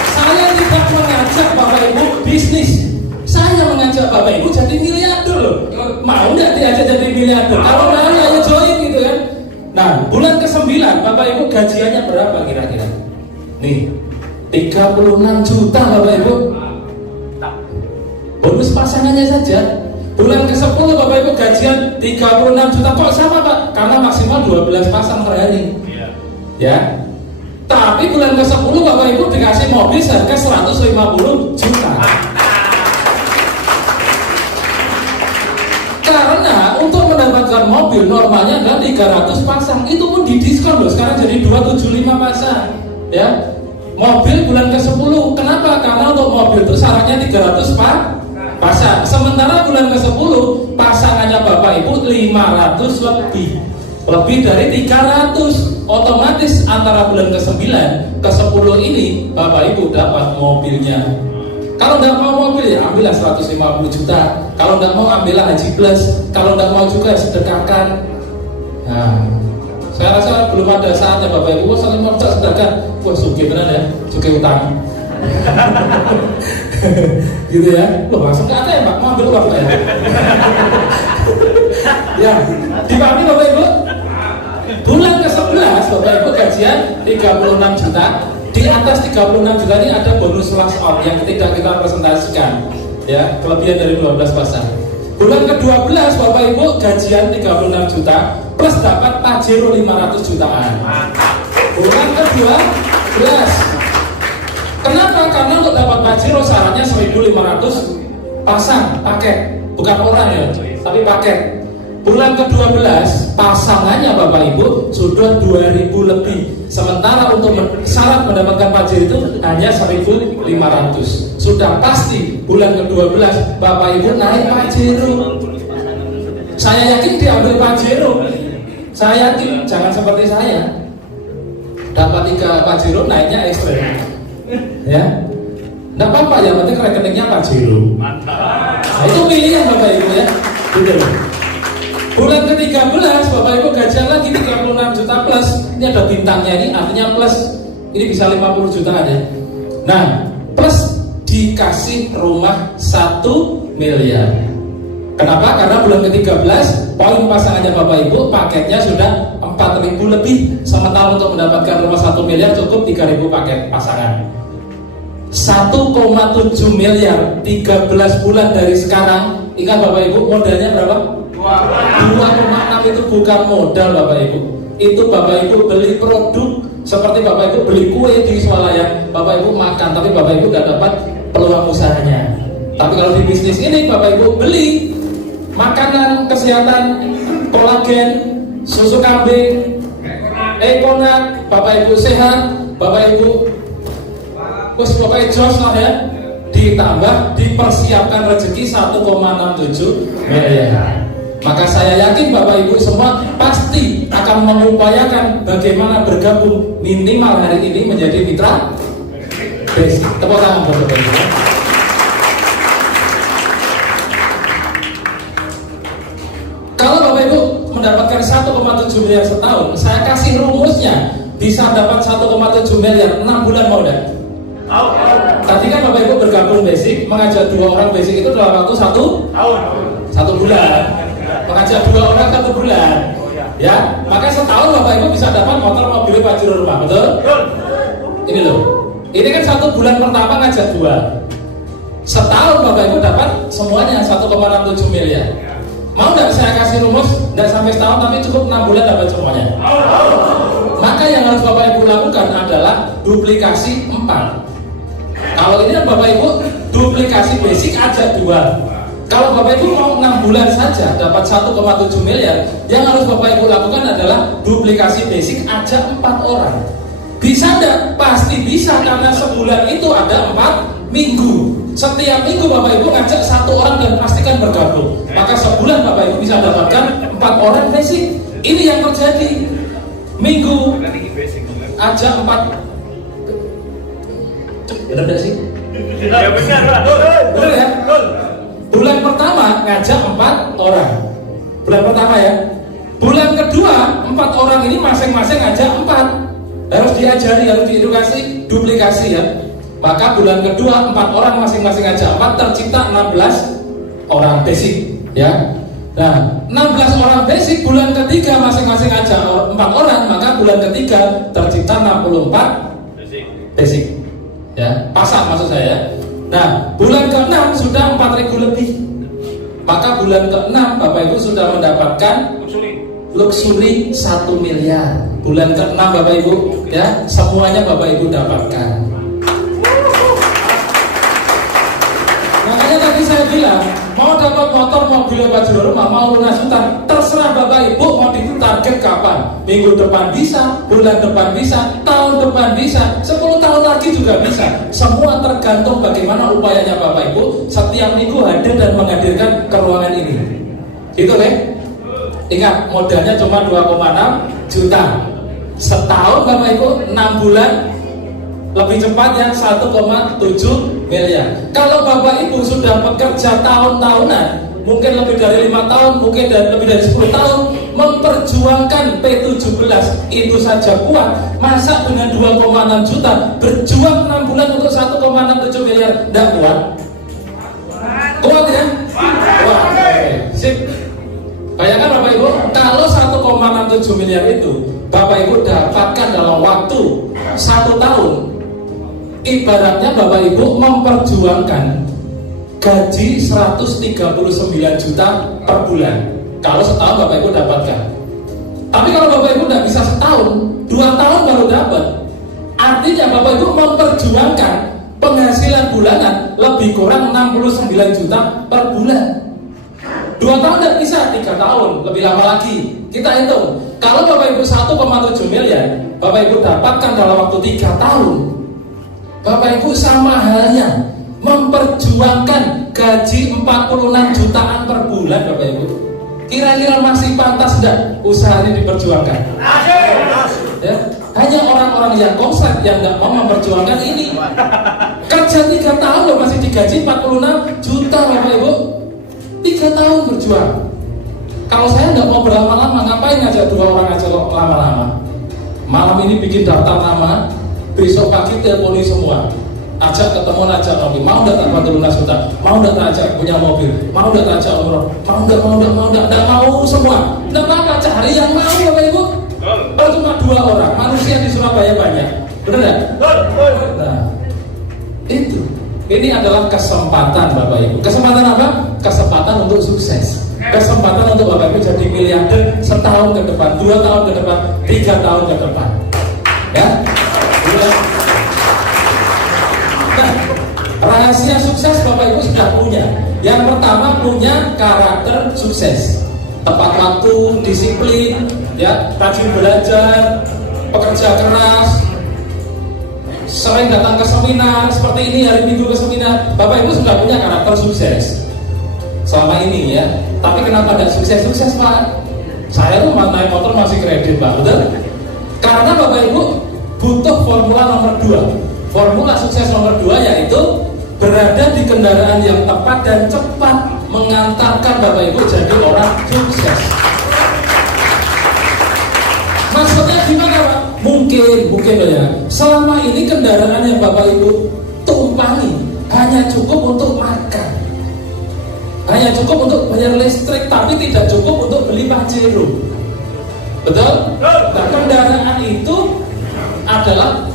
Saya tidak mengajak Bapak Ibu bisnis. Saya mengajak Bapak Ibu jadi miliarder loh. Mau nggak diajak jadi miliarder? Kalau mau ya join gitu kan. Nah, bulan ke-9 Bapak Ibu gajiannya berapa kira-kira? Nih, 36 juta Bapak Ibu. Bonus pasangannya saja. Bulan ke-10 Bapak Ibu gajian 36 juta. Kok sama Pak? Karena maksimal 12 pasang per hari. Ya. Tapi bulan ke-10 Bapak Ibu dikasih mobil harga 150 juta. Karena untuk mendapatkan mobil normalnya adalah 300 pasang. Itu pun didiskon loh. Sekarang jadi 275 pasang. Ya. Mobil bulan ke-10. Kenapa? Karena untuk mobil itu syaratnya 300 pasang. Sementara bulan ke-10 pasangannya Bapak Ibu 500 lebih dari 300. Otomatis antara bulan ke-9 ke-10 ini Bapak Ibu dapat mobilnya. Kalau tidak mau mobil ya ambillah 150 juta. Kalau tidak mau ambillah haji plus. Kalau tidak mau juga sedekahkan. Nah, saya rasa belum ada saatnya Bapak Ibu saling mau sedekahkan. Wah sugih benar ya, sugih utang. Gitu ya. Loh, langsung ke ATM Pak, mau ambil uang Pak ya. Ya, dipahami Bapak Ibu? Bulan ke-11 Bapak Ibu gajian 36 juta. Di atas 36 juta ini ada bonus flash out yang tidak kita presentasikan. Ya, kelebihan dari 12 pasar. Bulan ke-12 Bapak Ibu gajian 36 juta plus dapat pajero 500 jutaan. Bulan ke-12. Kenapa? Karena untuk dapat pajero syaratnya 1.500 pasang paket, bukan orang ya, tapi paket. Bulan ke-12 pasangannya Bapak Ibu sudah 2.000 lebih. Sementara untuk syarat mendapatkan pajero itu hanya 1.500. Sudah pasti bulan ke-12 Bapak Ibu naik pajero. Saya yakin diambil pajero. Saya yakin, jangan seperti saya. Dapat 3 pajero naiknya ekstrim. Ya, nggak apa-apa ya, penting rekeningnya pajero. Nah, itu pilihan Bapak Ibu ya. Gitu. Bulan ke-13 Bapak Ibu gajian lagi 36 juta plus. Ini ada bintangnya, ini artinya plus. Ini bisa 50 juta ada. Nah, plus dikasih rumah 1 miliar. Kenapa? Karena bulan ke-13 poin pasangannya Bapak Ibu paketnya sudah 4.000 lebih. Sementara untuk mendapatkan rumah 1 miliar cukup 3.000 paket pasangan. 1,7 miliar 13 bulan dari sekarang. Ingat Bapak Ibu, modalnya berapa? 2,6 itu bukan modal Bapak Ibu. Itu Bapak Ibu beli produk. Seperti Bapak Ibu beli kue di swalayan, Bapak Ibu makan, tapi Bapak Ibu gak dapat peluang usahanya. Tapi kalau di bisnis ini Bapak Ibu beli makanan kesehatan, kolagen, susu kambing, Ekonak, Bapak Ibu sehat, Bapak Ibu terus Bapak jos lah ya, ditambah dipersiapkan rezeki 1,67 miliar. Maka saya yakin Bapak Ibu semua pasti akan mengupayakan bagaimana bergabung minimal hari ini menjadi mitra basic. Tepuk tangan buat Bapak Ibu. Kalau Bapak Ibu mendapatkan 1,7 miliar setahun, saya kasih rumusnya bisa dapat 1,7 miliar 6 bulan mau enggak? Tadi kan Bapak Ibu bergabung basic, mengajak 2 orang basic itu dalam waktu 1 bulan. Mengajak 2 orang 1 bulan. Ya, maka setahun Bapak Ibu bisa dapat motor, mobil, pajero, rumah, betul? Ini loh. Ini kan 1 bulan pertama ngajak 2. Setahun Bapak Ibu dapat semuanya 1,67 miliar. Mau nggak saya kasih rumus? Nggak sampai setahun tapi cukup 6 bulan dapat semuanya. Maka yang harus Bapak Ibu lakukan adalah duplikasi 4. Kalau ini Bapak Ibu duplikasi basic aja 2. Kalau Bapak Ibu mau 6 bulan saja dapat 1,7 miliar, yang harus Bapak Ibu lakukan adalah duplikasi basic aja 4 orang. Bisa enggak? Pasti bisa, karena sebulan itu ada 4 minggu. Setiap minggu Bapak Ibu ngajak 1 orang dan pastikan bergabung. Maka sebulan Bapak Ibu bisa dapatkan 4 orang basic. Ini yang terjadi. Minggu aja 4. Benar enggak sih? Ya benar, Pak. Benar ya? Bulan pertama ngajak 4 orang. Bulan pertama ya. Bulan kedua 4 orang ini masing-masing ngajak 4. Harus diajari, harus diedukasi, duplikasi ya. Maka bulan kedua 4 orang masing-masing ngajak 4, tercipta 16 orang basic ya. Nah, 16 orang basic bulan ketiga masing-masing ngajak 4 orang, maka bulan ketiga tercipta 64 basic. Ya, pasang maksud saya ya. Nah, bulan ke-6 sudah 4.000 lebih. Maka bulan ke-6 Bapak Ibu sudah mendapatkan luxury 1 miliar. Bulan ke-6 Bapak Ibu ya, semuanya Bapak Ibu dapatkan. Makanya tadi saya bilang, mau dapat motor, mobil, pajero, rumah, mau lunas utang, terserah Bapak Ibu mau ditarget kapan. Minggu depan bisa, bulan depan bisa, tahun depan bisa, 10 tahun lagi juga bisa. Semua tergantung bagaimana upayanya Bapak Ibu setiap minggu hadir dan menghadirkan ke ruangan ini. Gitu ya? Ingat, modalnya cuma 2,6 juta. Setahun Bapak Ibu 6 bulan, lebih cepat yang 1,7 miliar. Kalau Bapak Ibu sudah bekerja tahun-tahunan, mungkin lebih dari 5 tahun, mungkin lebih dari 10 tahun, memperjuangkan P17 itu saja kuat, masa dengan 2,6 juta berjuang 6 bulan untuk 1,67 miliar tidak kuat? Kuat ya? Kuat. Sip. Bayangkan Bapak Ibu, kalau 1,67 miliar itu Bapak Ibu dapatkan dalam waktu 1 tahun, ibaratnya Bapak Ibu memperjuangkan gaji 139 juta per bulan. Kalau setahun Bapak Ibu dapatkan. Tapi kalau Bapak Ibu tidak bisa setahun, 2 tahun baru dapat. Artinya Bapak Ibu memperjuangkan penghasilan bulanan lebih kurang 69 juta per bulan. 2 tahun tidak bisa, 3 tahun, lebih lama lagi. Kita hitung, kalau Bapak Ibu 1,7 miliar, Bapak Ibu dapatkan dalam waktu 3 tahun. Bapak Ibu sama halnya memperjuangkan gaji 46 jutaan per bulan Bapak Ibu. Kira-kira masih pantas tidak usaha ini diperjuangkan? Ya, hanya orang-orang yang komsat yang nggak mau memperjuangkan ini. Kerja 3 tahun loh masih digaji 46 juta Bapak Ibu. 3 tahun berjuang. Kalau saya nggak mau berlama-lama, ngapain ngajak 2 orang aja kok lama-lama? Malam ini bikin daftar nama, besok pagi teleponi semua, ajak ketemu, ajak ngopi. Mau nggak tak bantu lunas hutang? Mau nggak tak ajak punya mobil? Mau nggak tak ajak umroh? Mau nggak mau semua. Nggak apa-apa, cari yang mau Bapak Ibu. Kalau cuma 2 orang, manusia di Surabaya banyak, benar nggak? Nah, itu. Ini adalah kesempatan Bapak Ibu. Kesempatan apa? Kesempatan untuk sukses. Kesempatan untuk Bapak Ibu jadi miliarder setahun ke depan, 2 tahun ke depan, 3 tahun ke depan. Ya. Nah, rahasia sukses Bapak Ibu sudah punya. Yang pertama punya karakter sukses. Tepat waktu, disiplin, ya, rajin belajar, pekerja keras, sering datang ke seminar seperti ini, hari Minggu ke seminar. Bapak Ibu sudah punya karakter sukses selama ini ya. Tapi kenapa tidak sukses-sukses Pak? Saya tuh naik motor masih kredit Pak, betul? Karena Bapak Ibu butuh formula nomor 2. Formula sukses nomor 2 yaitu berada di kendaraan yang tepat dan cepat mengantarkan Bapak Ibu jadi orang sukses. Maksudnya gimana Pak? Mungkin ya. Selama ini kendaraan yang Bapak Ibu tumpangi hanya cukup untuk makan, hanya cukup untuk bayar listrik, tapi tidak cukup untuk beli Pajero. Betul? Nah, kendaraan itu adalah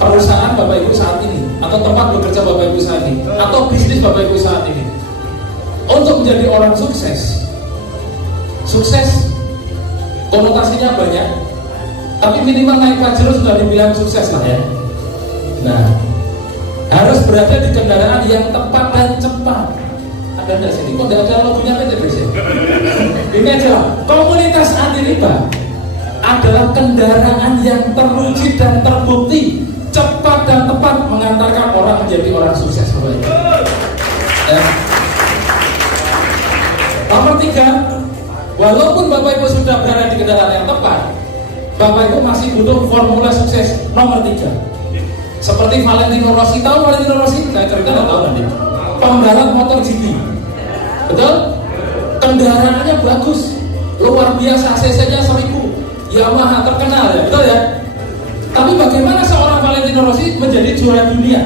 perusahaan Bapak Ibu saat ini, atau tempat bekerja Bapak Ibu saat ini, atau bisnis Bapak Ibu saat ini. Untuk menjadi orang sukses, sukses konotasinya banyak, tapi minimal naik Pajero sudah dibilang sukses lah ya. Nah, harus berada di kendaraan yang tepat dan cepat. Ada nggak sini? Kok nggak ada logonya PTBC? Ini aja, komunitas anti riba adalah kendaraan yang teruji dan terbukti cepat dan tepat mengantarkan orang menjadi orang sukses. Ya. Nomor 3, walaupun Bapak Ibu sudah berada di kendaraan yang tepat, Bapak Ibu masih butuh formula sukses nomor 3. Seperti Valentino Rossi, tahu Valentino Rossi? Saya cerita nggak tahu nanti. Pembalap motor GP, betul? Kendaraannya bagus, luar biasa, cc-nya 1000, Yamaha terkenal ya, betul ya? Tapi bagaimana seorang Valentino Rossi menjadi juara dunia?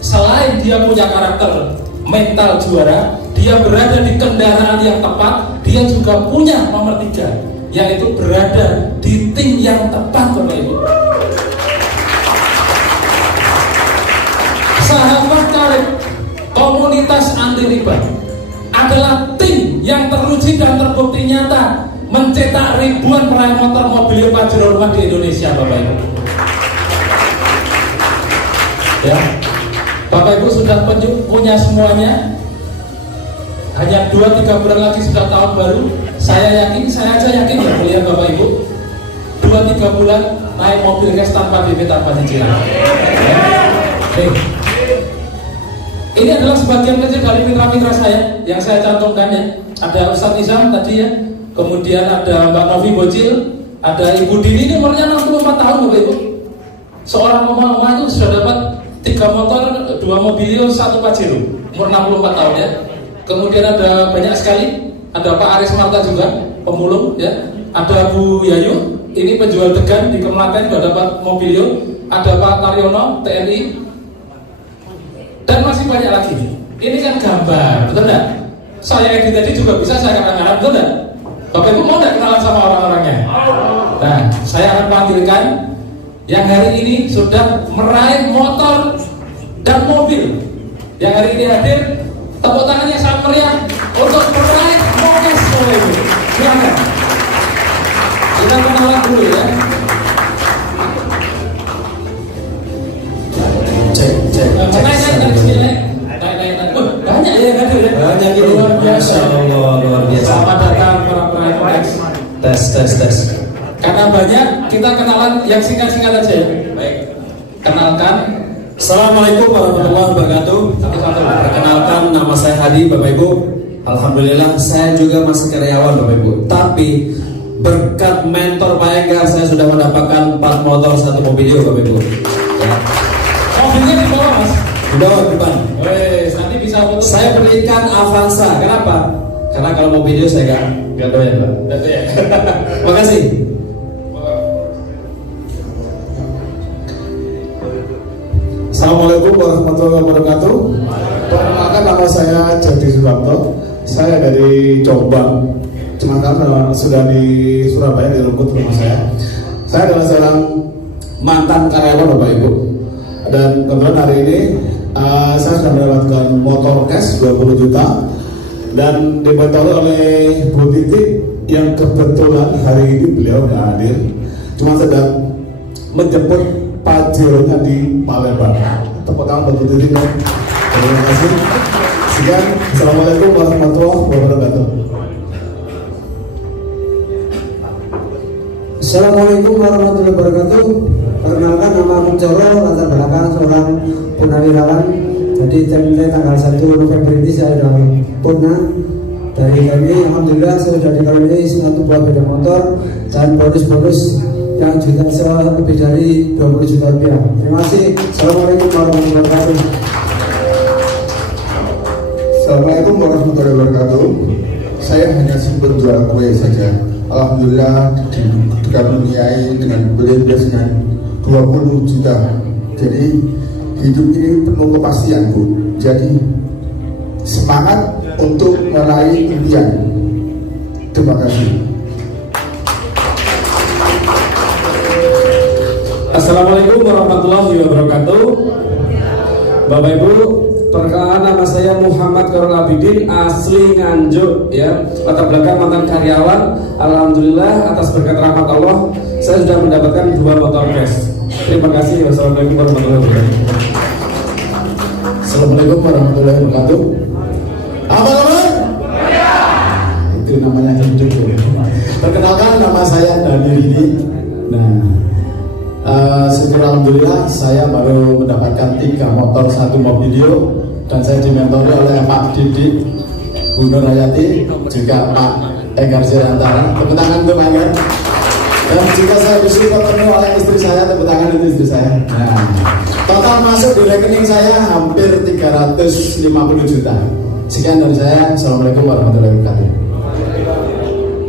Selain dia punya karakter mental juara, dia berada di kendaraan yang tepat, dia juga punya nomor 3, yaitu berada di tim yang tepat Bapak Ibu. Sahabat karib, komunitas anti riba adalah tim yang teruji dan terbukti nyata mencetak ribuan peraih motor mobil Pajero rumah di Indonesia Bapak Ibu. Ya, Bapak Ibu sudah punya semuanya. Hanya 2-3 bulan lagi sudah tahun baru. Saya aja yakin ya melihat Bapak Ibu 2-3 bulan naik mobil cash tanpa DP, tanpa cicilan. Ya. Ini adalah sebagian kecil dari mitra-mitra saya yang saya cantumkan ya. Ada Ustadz Nizam tadi ya, kemudian ada Mbak Novi Bocil, ada Ibu Dini, ini umurnya 64 tahun Bapak Ibu. Seorang mama itu sudah dapat 3 motor, 2 mobilio, 1 Pajero, umur 64 tahun ya. Kemudian ada banyak sekali, ada Pak Aris Marta juga, pemulung ya. Ada Bu Yayu, ini penjual degan di Kemlaten, nggak dapat mobilio. Ada Pak Taryono, TNI, dan masih banyak lagi. Ini kan gambar, betul nggak? Saya edit tadi juga bisa saya kadang-kadang, betul nggak? Bapak Ibu mau nggak kenalan sama orang-orangnya? Nah, saya akan panggilkan yang hari ini sudah meraih motor dan mobil. Yang hari ini hadir, tepuk tangannya sangat meriah untuk meraih Mokes. Silakan. Kita kenalan dulu ya. Cek. Naik. Banyak ya yang hadir ya. Banyak ini. Luar biasa. Luar biasa. Selamat datang para peraih Mokes. Tes. Karena banyak, kita kenalan yang singkat-singkat aja ya. Baik. Kenalkan. Assalamualaikum warahmatullahi wabarakatuh. Satu-satu. Perkenalkan, nama saya Hadi, Bapak Ibu. Alhamdulillah saya juga masih karyawan, Bapak Ibu. Tapi berkat mentor Pak Enggar, saya sudah mendapatkan 4 motor 1 mobil, Bapak Ibu. Ya. Mobilnya di bawah mas. Di bawah depan. Wes, nanti bisa foto. Saya belikan Avanza. Kenapa? Karena kalau mau video saya nggak doyan, Pak. Berarti ya. Makasih. Assalamualaikum warahmatullahi wabarakatuh. Perkenalkan, nama saya Jadi Suramto. Saya dari Jombang. Cuma karena sudah di Surabaya, di Rungkut rumah saya. Saya adalah seorang mantan karyawan, Bapak Ibu. Dan kebetulan hari ini saya sudah mendapatkan motor cash 20 juta dan dibantu oleh Bu Titi yang kebetulan hari ini beliau nggak hadir. Cuma sedang menjemput Pajeronya di Palembang. Tepuk tangan buat Bu Titi. Terima kasih. Sekian. Assalamualaikum warahmatullahi wabarakatuh. Assalamualaikum warahmatullahi wabarakatuh. Perkenalkan, nama aku Coro, latar belakang seorang purnawirawan. Jadi tanggal 1 November ini saya sudah purna dari kami. Alhamdulillah saya sudah dikaruniai 1 buah sepeda motor dan bonus-bonus yang juga lebih dari 20 juta rupiah. Terima kasih. Assalamualaikum warahmatullahi wabarakatuh. Assalamualaikum warahmatullahi wabarakatuh. Saya hanya penjual kue saja. Alhamdulillah dikaruniai dengan beli dengan 20 juta. Jadi hidup ini penuh kepastian, Bu. Jadi semangat untuk meraih impian. Terima kasih. Assalamualaikum warahmatullahi wabarakatuh. Bapak Ibu, perkenalkan, nama saya Muhammad Korol Abidin, asli Nganjuk ya. Latar belakang mantan karyawan. Alhamdulillah atas berkat rahmat Allah saya sudah mendapatkan 2 motor cash. Terima kasih. Wassalamualaikum warahmatullahi wabarakatuh. Assalamualaikum warahmatullahi wabarakatuh. Apa kabar? Itu namanya hidup. Perkenalkan, nama saya Dani Rini. Nah, syukur alhamdulillah saya baru mendapatkan 3 motor 1 mobilio dan saya dimentori oleh Pak Didik, Bu Nur Hayati, juga Pak Enggar Sirantara. Tepuk tangan untuk Pak Enggar. Dan jika saya bisa ketemu oleh istri saya, tepuk tangan untuk istri saya. Nah, total masuk di rekening saya hampir 350 juta. Sekian dari saya. Assalamualaikum warahmatullahi wabarakatuh.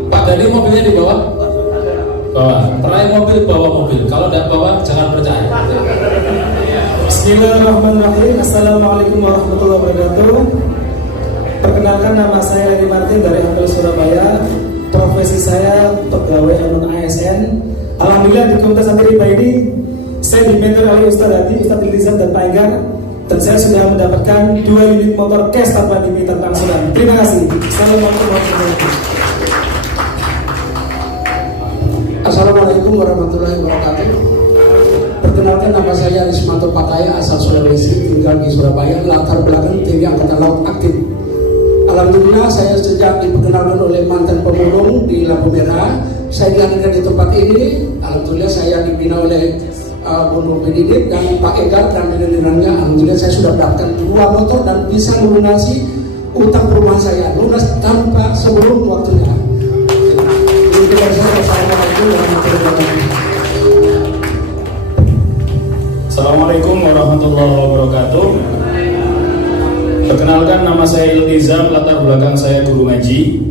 Pak Dani, mobilnya di bawah. Bawa, peraih mobil bawa mobil. Kalau tidak bawa jangan percaya. Bismillahirrahmanirrahim. Assalamualaikum warahmatullahi wabarakatuh. Perkenalkan, nama saya Leni Martin dari Ampel Surabaya. Profesi saya pegawai non ASN. Alhamdulillah di Komunitas Anti Riba ini saya dimentor oleh Ustadz Hadi, Ustadz Ilizam dan Pak Enggar. Dan saya sudah mendapatkan 2 unit motor cash tanpa diminta angsuran. Terima kasih. Assalamualaikum warahmatullahi wabarakatuh. Assalamualaikum warahmatullahi wabarakatuh. Perkenalkan, nama saya Ismanto Pataya, asal Sulawesi, tinggal di Surabaya, latar belakang TNI Angkatan Laut aktif. Alhamdulillah saya sejak diperkenalkan oleh mantan pemulung di lampu merah, saya dihadirkan di tempat ini. Alhamdulillah saya dibina oleh Bu Nur Benedict dan Pak Enggar dan jajarannya. Alhamdulillah saya sudah mendapatkan 2 motor dan bisa melunasi utang perumahan saya, lunas tanpa sebelum waktunya. Assalamualaikum warahmatullahi wabarakatuh. Perkenalkan, nama saya Iltizam, latar belakang saya guru ngaji.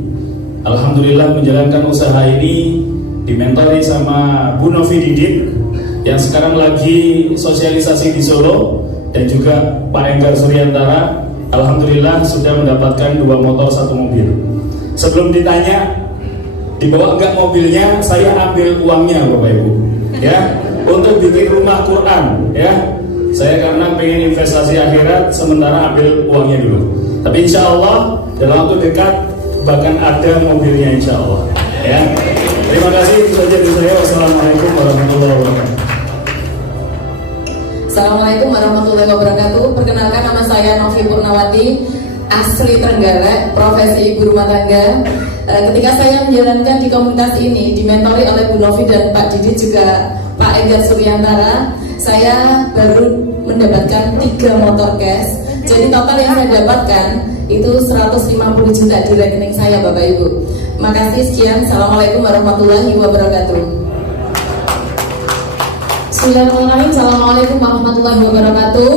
Alhamdulillah menjalankan usaha ini dimentori sama Bu Novi Didit yang sekarang lagi sosialisasi di Solo, dan juga Pak Enggar Suryantara. Alhamdulillah sudah mendapatkan 2 motor 1 mobil. Sebelum ditanya dibawa enggak mobilnya, saya ambil uangnya Bapak Ibu ya, untuk bikin rumah Quran ya. Saya karena pengen investasi akhirat, sementara ambil uangnya dulu. Tapi insya Allah dalam waktu dekat bahkan ada mobilnya insya Allah ya. Terima kasih, itu saja dari saya. Wassalamualaikum warahmatullahi wabarakatuh. Assalamualaikum warahmatullahi wabarakatuh. Perkenalkan, nama saya Novi Purnawati, asli Trenggalek, profesi ibu rumah tangga. Ketika saya menjalankan di komunitas ini, dimentori oleh Bu Novi dan Pak Didi juga Pak Enggar Suryantara, saya baru mendapatkan 3 motor cash. Jadi total yang saya dapatkan itu 150 juta di rekening saya, Bapak Ibu. Makasih, sekian. Assalamualaikum warahmatullahi wabarakatuh. Bismillahirrahmanirrahim. Assalamualaikum warahmatullahi wabarakatuh.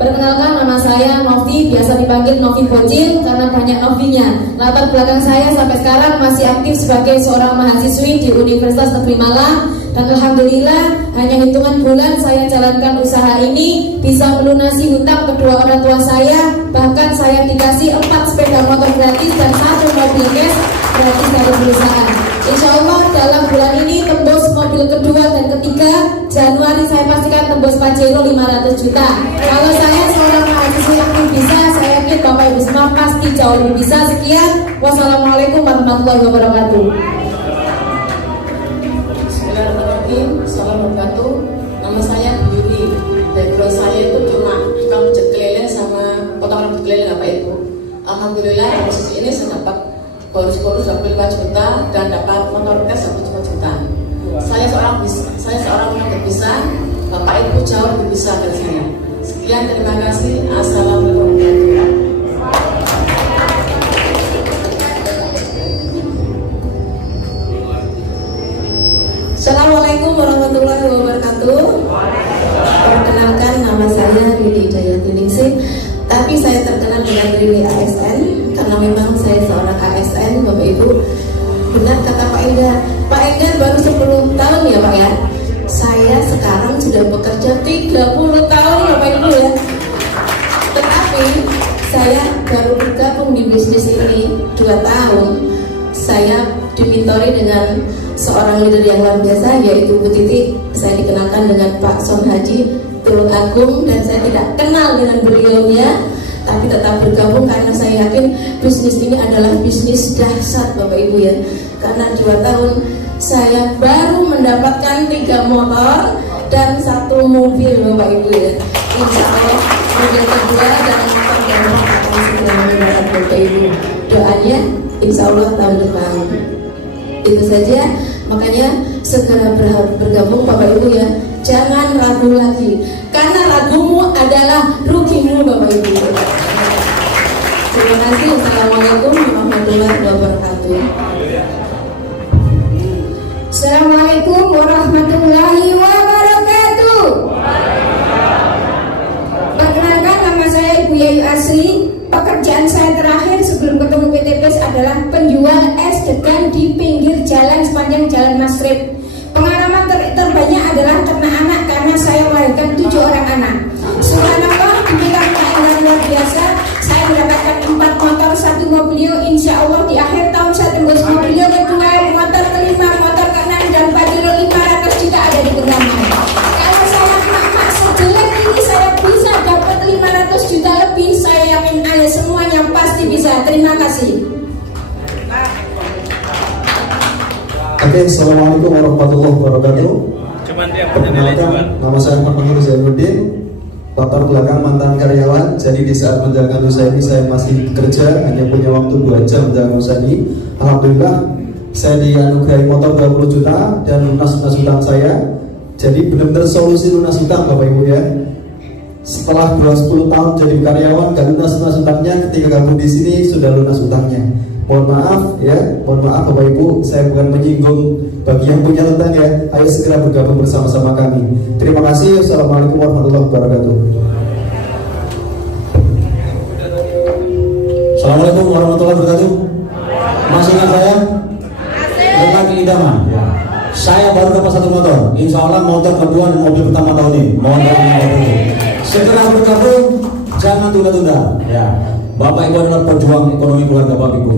Perkenalkan, nama saya Novi, biasa dipanggil Novi Bocil karena banyak Novinya. Latar belakang saya sampai sekarang masih aktif sebagai seorang mahasiswi di Universitas Negeri Malang. Dan alhamdulillah hanya hitungan bulan saya jalankan usaha ini, bisa melunasi hutang kedua orang tua saya. Bahkan saya dikasih 4 sepeda motor gratis dan 1 mobil cash gratis dari perusahaan. Insya Allah dalam bulan ini tembus mobil kedua dan ketiga. Januari saya pastikan tembus Pajero 500 juta. Kalau saya seorang mahasiswa yang bisa, saya yakin Bapak Ibu semua pasti jauh lebih bisa. Sekian, wassalamualaikum warahmatullahi wabarakatuh. Bismillahirrahmanirrahim. Assalamualaikum. Nama saya Bu Yuni. Background saya itu cuma tukang pijat kelele sama potong rambut kelele, Bapak Ibu. Alhamdulillah di posisi ini saya dapat bonus 25 juta dan dapat motor cash 25 juta. Saya seorang penyakit bisa, Bapak Ibu jauh lebih bisa dari saya. Sekian, terima kasih. Assalamualaikum warahmatullahi wabarakatuh. Assalamualaikum warahmatullahi wabarakatuh. Perkenalkan, nama saya Ridi Dayatiningsih, tapi saya terkenal dengan Ridi ASN karena memang saya seorang ASN, Bapak Ibu. Benar kata Pak Enggar. Pak Enggar baru 10 tahun ya Pak ya. Saya sekarang sudah bekerja 30 tahun Bapak Ibu ya. Tetapi saya baru bergabung di bisnis ini 2 tahun. Saya dimentori dengan seorang leader yang luar biasa, yaitu Bu Titi. Saya dikenalkan dengan Pak Son Haji Tulung Agung, dan saya tidak kenal dengan beliaunya, tapi tetap bergabung karena saya yakin bisnis ini adalah bisnis dahsyat Bapak Ibu ya. Karena 2 tahun saya baru mendapatkan 3 motor dan 1 mobil Bapak Ibu ya. Insya Allah mobil kedua dan motor keempat akan segera mendapatkan Bapak Ibu. Doanya insya Allah tahun depan. Itu saja, makanya segera bergabung Bapak Ibu ya. Jangan ragu lagi, karena ragumu adalah rugimu Bapak Ibu. Terima kasih. Assalamualaikum warahmatullahi wabarakatuh. Assalamualaikum warahmatullahi wabarakatuh. Perkenalkan, nama saya Ibu Yayu Asri. Pekerjaan saya terakhir sebelum ketemu PTPS adalah penjual es degan di pinggir jalan sepanjang Jalan Masrib. Pengalaman terbanyak adalah ternak anak karena saya melahirkan 7 orang anak. Subhanallah, demikian Pak luar biasa. Saya mendapatkan 4 motor, 1 mobilio. Insya Allah di akhir tahun saya tembus mobilio kedua, motor kelima, motor keenam, dan Pajero 500 juta ada di genggaman. Kalau saya mak-mak sejelek ini saya bisa dapat 500 juta lebih. Saya yakin Anda semuanya pasti bisa. Terima kasih. Oke, assalamualaikum warahmatullahi wabarakatuh. Perkenalkan, nama saya Muhammad Zainuddin, latar belakang mantan karyawan. Jadi di saat menjalankan usaha ini saya masih bekerja, hanya punya waktu 2 jam menjalankan usaha ini. Alhamdulillah, saya dianugerahi motor 20 juta dan lunas hutang saya. Jadi benar-benar solusi lunas hutang Bapak Ibu ya. Setelah 10 tahun jadi karyawan gak lunas hutangnya, ketika gabung di sini sudah lunas hutangnya. Mohon maaf ya, mohon maaf Bapak Ibu, saya bukan menyinggung bagi yang punya hutang ya. Ayo segera bergabung bersama-sama kami. Terima kasih. Assalamualaikum warahmatullahi wabarakatuh. Assalamualaikum warahmatullahi wabarakatuh. Masih ingat saya? dapat 1 motor. Insya Allah motor kedua dan mobil pertama tahun ini. Mohon doa itu. Segera bergabung, jangan tunda-tunda. Ya, Bapak Ibu adalah pejuang ekonomi keluarga Bapak Ibu.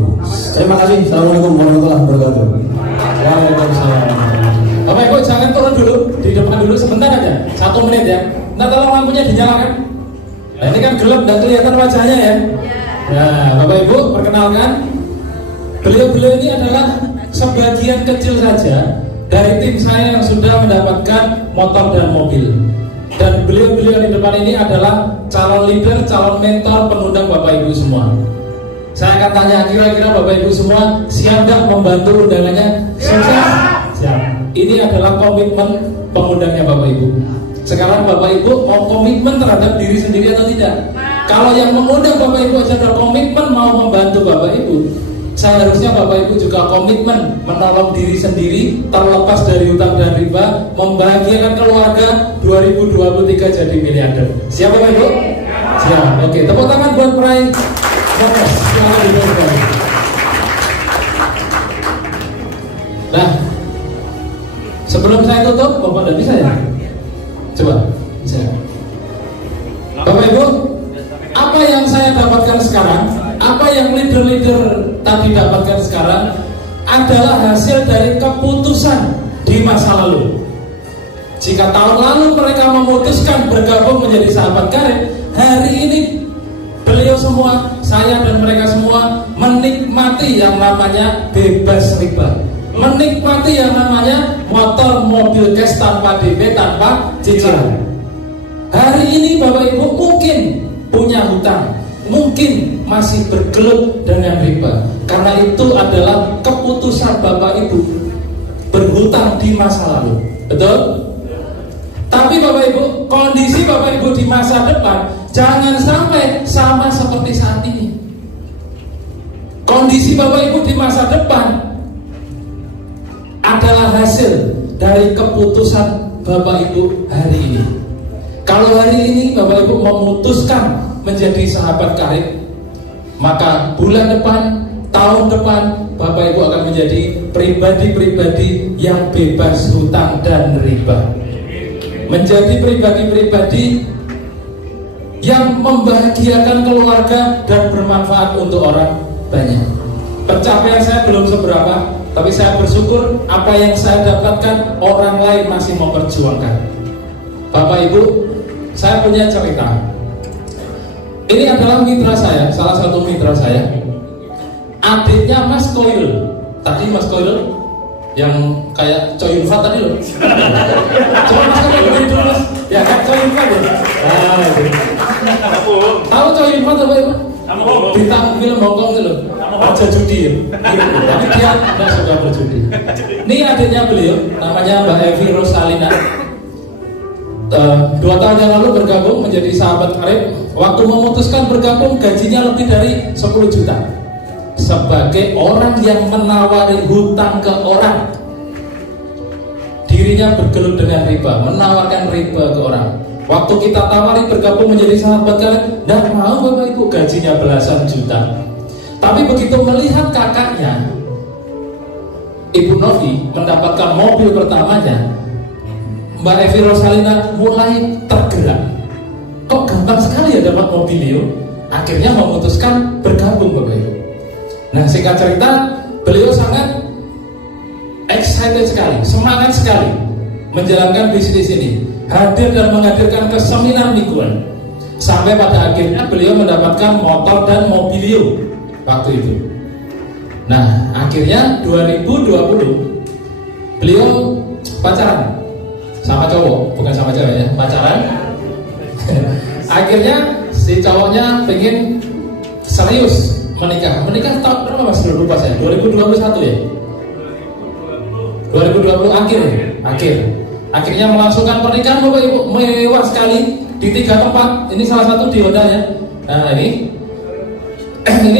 Terima kasih. Assalamualaikum warahmatullahi wabarakatuh. Waalaikumsalam. Bapak Ibu jangan turun dulu, di depan dulu sebentar aja, 1 menit ya. Nah tolong lampunya dinyalakan. Nah ini kan gelap dan kelihatan wajahnya ya. Nah Bapak Ibu perkenalkan, beliau-beliau ini adalah sebagian kecil saja dari tim saya yang sudah mendapatkan motor dan mobil. Dan beliau-beliau di depan ini adalah calon leader, calon mentor, pengundang Bapak Ibu semua. Saya akan tanya, kira-kira Bapak Ibu semua siap nggak membantu undangannya? Sukses? Siap. Ini adalah komitmen pengundangnya Bapak Ibu. Sekarang Bapak Ibu mau komitmen terhadap diri sendiri atau tidak? Kalau yang mengundang Bapak Ibu saja komitmen mau membantu Bapak Ibu, seharusnya Bapak Ibu juga komitmen menolong diri sendiri, terlepas dari utang dan riba, membahagiakan keluarga 2023 jadi miliarder. Siap Bapak Ibu? Siap. Oke, tepuk tangan buat peraih sukses. Selamat dilanjutkan. Nah, sebelum saya tutup, Bapak tidak bisa ya? Coba, bisa. Bapak Ibu, apa yang saya dapatkan sekarang, apa yang leader-leader tadi dapatkan sekarang adalah hasil dari keputusan di masa lalu. Jika tahun lalu mereka memutuskan bergabung menjadi sahabat karib, hari ini beliau semua, saya dan mereka semua menikmati yang namanya bebas riba, menikmati yang namanya motor, mobil cash tanpa DP, tanpa cicilan. Hari ini Bapak Ibu mungkin punya hutang, mungkin masih bergelut dengan riba, karena itu adalah keputusan Bapak Ibu berhutang di masa lalu. Betul? Tapi Bapak Ibu, kondisi Bapak Ibu di masa depan jangan sampai sama seperti saat ini. Kondisi Bapak Ibu di masa depan adalah hasil dari keputusan Bapak Ibu hari ini. Kalau hari ini Bapak Ibu memutuskan menjadi sahabat karib, maka bulan depan, tahun depan Bapak Ibu akan menjadi pribadi-pribadi yang bebas hutang dan riba, menjadi pribadi-pribadi yang membahagiakan keluarga dan bermanfaat untuk orang banyak. Pencapaian saya belum seberapa, tapi saya bersyukur apa yang saya dapatkan orang lain masih memperjuangkan. Bapak Ibu, saya punya cerita. Ini adalah mitra saya, salah satu mitra saya, adiknya Mas Koyul. Tadi Mas Koyul yang kayak Coyunfa tadi loh. Coba Mas Koyul beri dulu Mas. Ya kan Coyunfa deh. Nah, itu. Tahu Coyunfa atau Pak Ibu? Bintang film Hongkong itu loh. Raja judi ya. Tapi dia tidak suka berjudi. Ini adiknya beliau, namanya Mbak Evi Rosalina. 2 tahun yang lalu bergabung menjadi sahabat karib. Waktu memutuskan bergabung gajinya lebih dari 10 juta. Sebagai orang yang menawari hutang ke orang, dirinya bergelut dengan riba, menawarkan riba ke orang. Waktu kita tawari bergabung menjadi sahabat karib, tidak mau Bapak Ibu, gajinya belasan juta. Tapi begitu melihat kakaknya Ibu Novi mendapatkan mobil pertamanya, Mbak Evi Rosalina mulai tergerak. Kok gampang sekali ya dapat mobil. Akhirnya memutuskan bergabung Bapak Ibu. Nah singkat cerita, beliau sangat excited sekali, semangat sekali menjalankan bisnis ini, hadir dan menghadirkan ke seminar mingguan, sampai pada akhirnya beliau mendapatkan motor dan mobilio waktu itu. Nah akhirnya 2020 beliau pacaran sama cowok, bukan sama cewek ya, pacaran. Akhirnya si cowoknya pengen serius menikah tahun berapa Mas? Lupa saya. 2021 ya? 2020 akhir. Akhirnya melangsungkan pernikahan Bapak Ibu, mewah sekali di 3 tempat. Ini salah satu di Honda ya. Nah ini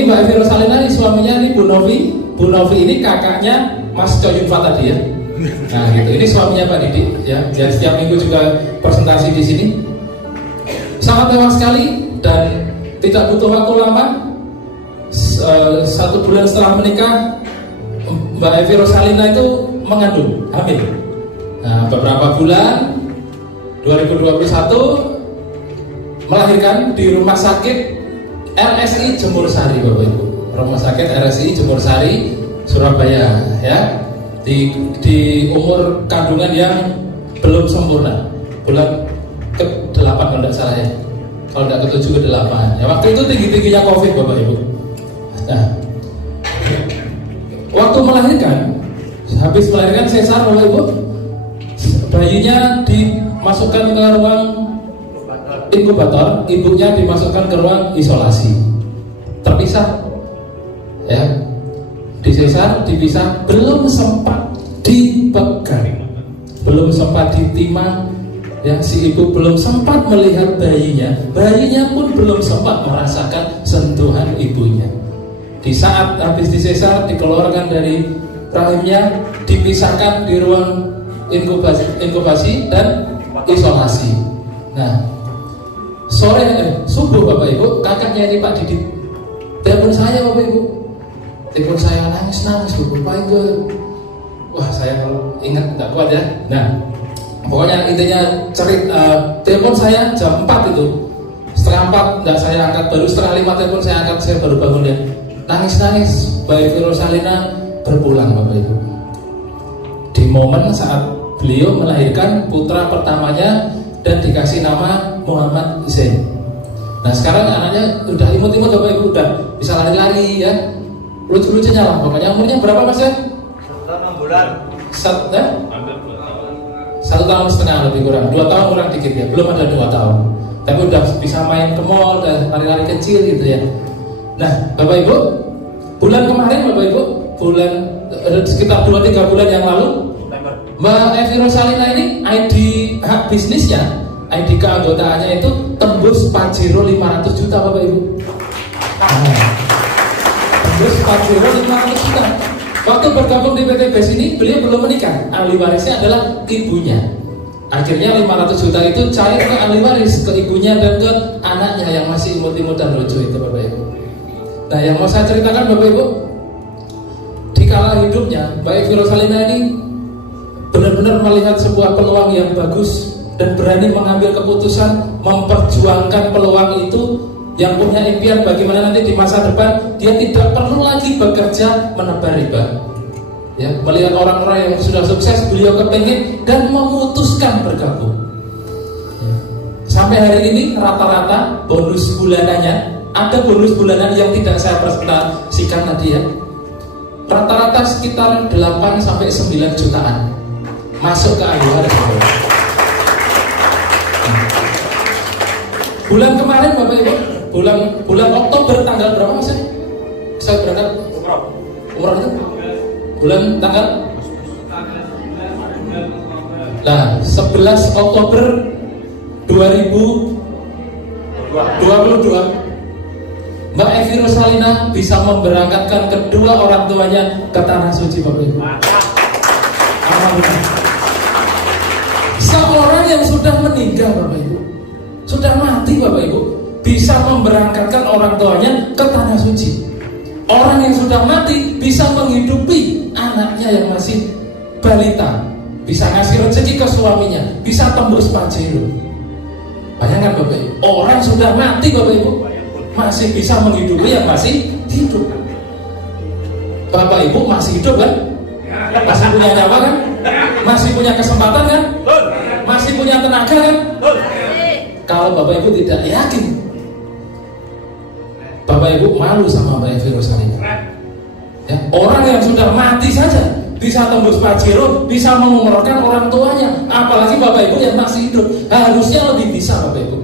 Mbak Evi Rosalina, ini suaminya, ini Bu Novi. Bu Novi ini kakaknya Mas Coyunfa tadi ya. Nah gitu, ini suaminya Pak Didi ya. Jadi setiap minggu juga presentasi di sini. Sangat mewah sekali dan tidak butuh waktu lama. 1 bulan setelah menikah, Mbak Evi Rosalina itu mengandung, hamil. Nah, beberapa bulan 2021 melahirkan di Rumah Sakit RSI Jemur Sari, Bapak Ibu. Rumah Sakit RSI Jemur Sari, Surabaya, ya. Di umur kandungan yang belum sempurna, bulan ke-8 kalau tidak salah ya. Kalau tidak ke-7 ke-8. Ya, waktu itu tinggi-tingginya Covid, Bapak Ibu. Nah, waktu melahirkan, habis melahirkan sesar, Bapak Ibu, bayinya dimasukkan ke ruang inkubator, ibunya dimasukkan ke ruang isolasi, terpisah, ya, disesar, dipisah, belum sempat dipegang, belum sempat ditimang, ya, si ibu belum sempat melihat bayinya pun belum sempat merasakan sentuhan ibunya. Di saat habis disesar, dikeluarkan dari rahimnya, dipisahkan di ruang inkubasi dan isolasi. Nah, subuh Bapak Ibu, kakaknya ini Pak Didit telepon saya, Bapak Ibu. Telepon saya nangis Bapak Ibu. Wah, saya kalau ingat nggak kuat ya. Nah, pokoknya intinya telepon saya jam 4 itu. Setengah 4 nggak saya angkat, baru setengah 5 telepon saya angkat, saya baru bangun ya. Nangis Mbak Evi Rosalina berpulang, Bapak Ibu. Di momen saat beliau melahirkan putra pertamanya dan dikasih nama Muhammad Zain. Nah, sekarang anaknya udah imut-imut, Bapak Ibu, udah bisa lari-lari ya. Lucu-lucunya lah pokoknya. Umurnya berapa Mas ya? 6 bulan. 1 tahun setengah lebih kurang. 2 tahun kurang dikit ya. Belum ada 2 tahun. Tapi udah bisa main ke mall, udah lari-lari kecil gitu ya. Nah, Bapak Ibu, bulan kemarin Bapak Ibu, sekitar 2-3 bulan yang lalu, Mbak Evi Rosalina ini ID hak bisnisnya, ID keanggotaannya itu tembus Pajero 500 juta, Bapak Ibu. Tembus Pajero 500 juta. Waktu bergabung di PT BES ini, beliau belum menikah. Ahli warisnya adalah ibunya. Akhirnya 500 juta itu cair ke ahli waris, ke ibunya dan ke anaknya yang masih imut-imut dan lucu itu, Bapak Ibu. Nah, yang mau saya ceritakan, Bapak Ibu, di kala hidupnya Mbak Evi Rosalina ini benar-benar melihat sebuah peluang yang bagus dan berani mengambil keputusan memperjuangkan peluang itu, yang punya impian bagaimana nanti di masa depan dia tidak perlu lagi bekerja menebar riba. Ya, melihat orang-orang yang sudah sukses, beliau kepingin dan memutuskan bergabung. Ya. Sampai hari ini rata-rata bonus bulanannya, ada bonus bulanan yang tidak saya presentasikan tadi ya. Rata-rata sekitar 8-9 jutaan masuk ke ahli waris. Bulan kemarin Bapak Ibu, bulan Oktober tanggal berapa Mas? Saya berangkat umroh itu bulan tanggal 11 Oktober 2022 Mbak Evi Rosalina bisa memberangkatkan kedua orang tuanya ke Tanah Suci, Bapak Ibu. Alhamdulillah. Seorang yang sudah meninggal, Bapak Ibu, sudah mati, Bapak Ibu, bisa memberangkatkan orang tuanya ke Tanah Suci. Orang yang sudah mati bisa menghidupi anaknya yang masih balita, bisa ngasih rezeki ke suaminya, bisa tembus Pajero. Bayangkan Bapak Ibu, orang sudah mati, Bapak Ibu, masih bisa menghidupi yang masih hidup. Bapak Ibu masih hidup kan? Masih punya nyawa kan? Masih punya kesempatan kan? Masih punya tenaga kan? Kalau Bapak Ibu tidak yakin, Bapak Ibu malu sama Mbak Evi Rosalina. Ya, orang yang sudah mati saja bisa tembus Pajero, bisa mengumrohkan orang tuanya, apalagi Bapak Ibu yang masih hidup. Harusnya lebih bisa, Bapak Ibu.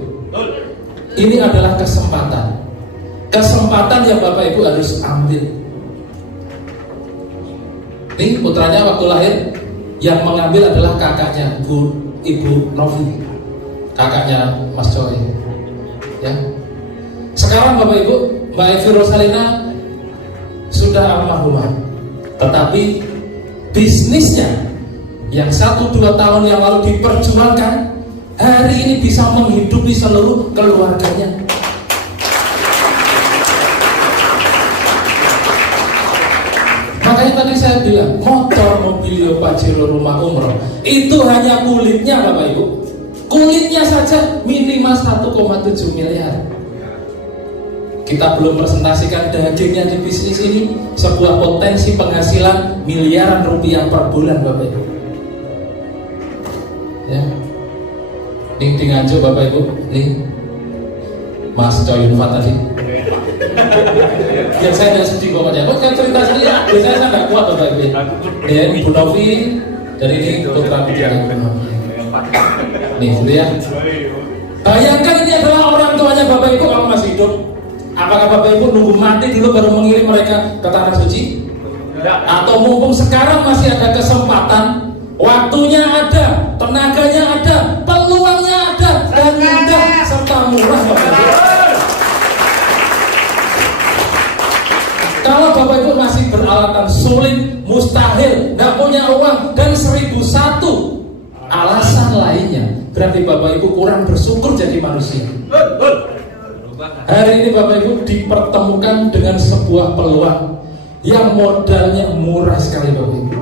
Ini adalah kesempatan yang Bapak Ibu harus ambil. Ini putranya waktu lahir yang mengambil adalah kakaknya, Ibu Novi, kakaknya Mas Coy. Ya. Sekarang Bapak Ibu, Mbak Evi Rosalina sudah almarhumah, tetapi bisnisnya yang 1-2 tahun yang lalu diperjuangkan, hari ini bisa menghidupi seluruh keluarganya. Maka Makanya tadi saya bilang motor, mobil, pajero, rumah, umroh itu hanya kulitnya Bapak Ibu. Kulitnya saja minimal 1,7 miliar. Kita belum presentasikan dagingnya di bisnis ini, sebuah potensi penghasilan miliaran rupiah per bulan Bapak Ibu. Ya, ini di Nganjuk Bapak Ibu, nih Mas Coyun Fat tadi. Ya saya tidak sedih pokoknya. Kok kan cerita sendiri? Biasanya saya nggak kuat Bapak Ibu. Ya, ini Bu Novi dan ini Putra Putra. Nih, gitu ya. Bayangkan ini adalah orang tuanya Bapak Ibu kalau masih hidup. Apakah Bapak Ibu nunggu mati dulu baru mengirim mereka ke tanah suci? Atau mumpung sekarang masih ada kesempatan, waktunya ada, tenaganya ada, peluangnya ada, dan mudah serta murah Bapak Ibu. Kalau Bapak Ibu masih beralasan sulit, mustahil, tidak punya uang, dan 1001 alasan lainnya, berarti Bapak Ibu kurang bersyukur jadi manusia. Hari ini Bapak Ibu dipertemukan dengan sebuah peluang yang modalnya murah sekali Bapak Ibu.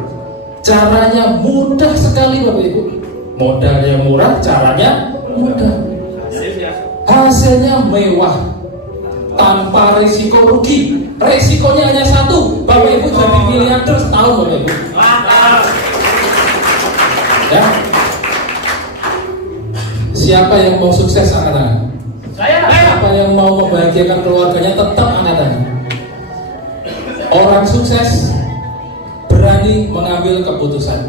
Caranya mudah sekali Bapak Ibu. Modalnya murah, caranya mudah. Hasilnya mewah, tanpa risiko rugi. Risikonya hanya satu, Bapak Ibu jadi miliarder setahun Bapak Ibu. Ya. Siapa yang mau sukses angkat-angkat? Siapa yang mau membahagiakan keluarganya tetap angkat-angkat. Orang sukses berani mengambil keputusan.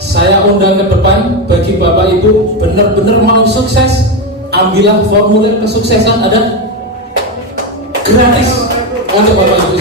Saya undang ke depan bagi Bapak Ibu benar-benar mau sukses, ambillah formulir kesuksesan, ada gratis untuk Bapak Ibu.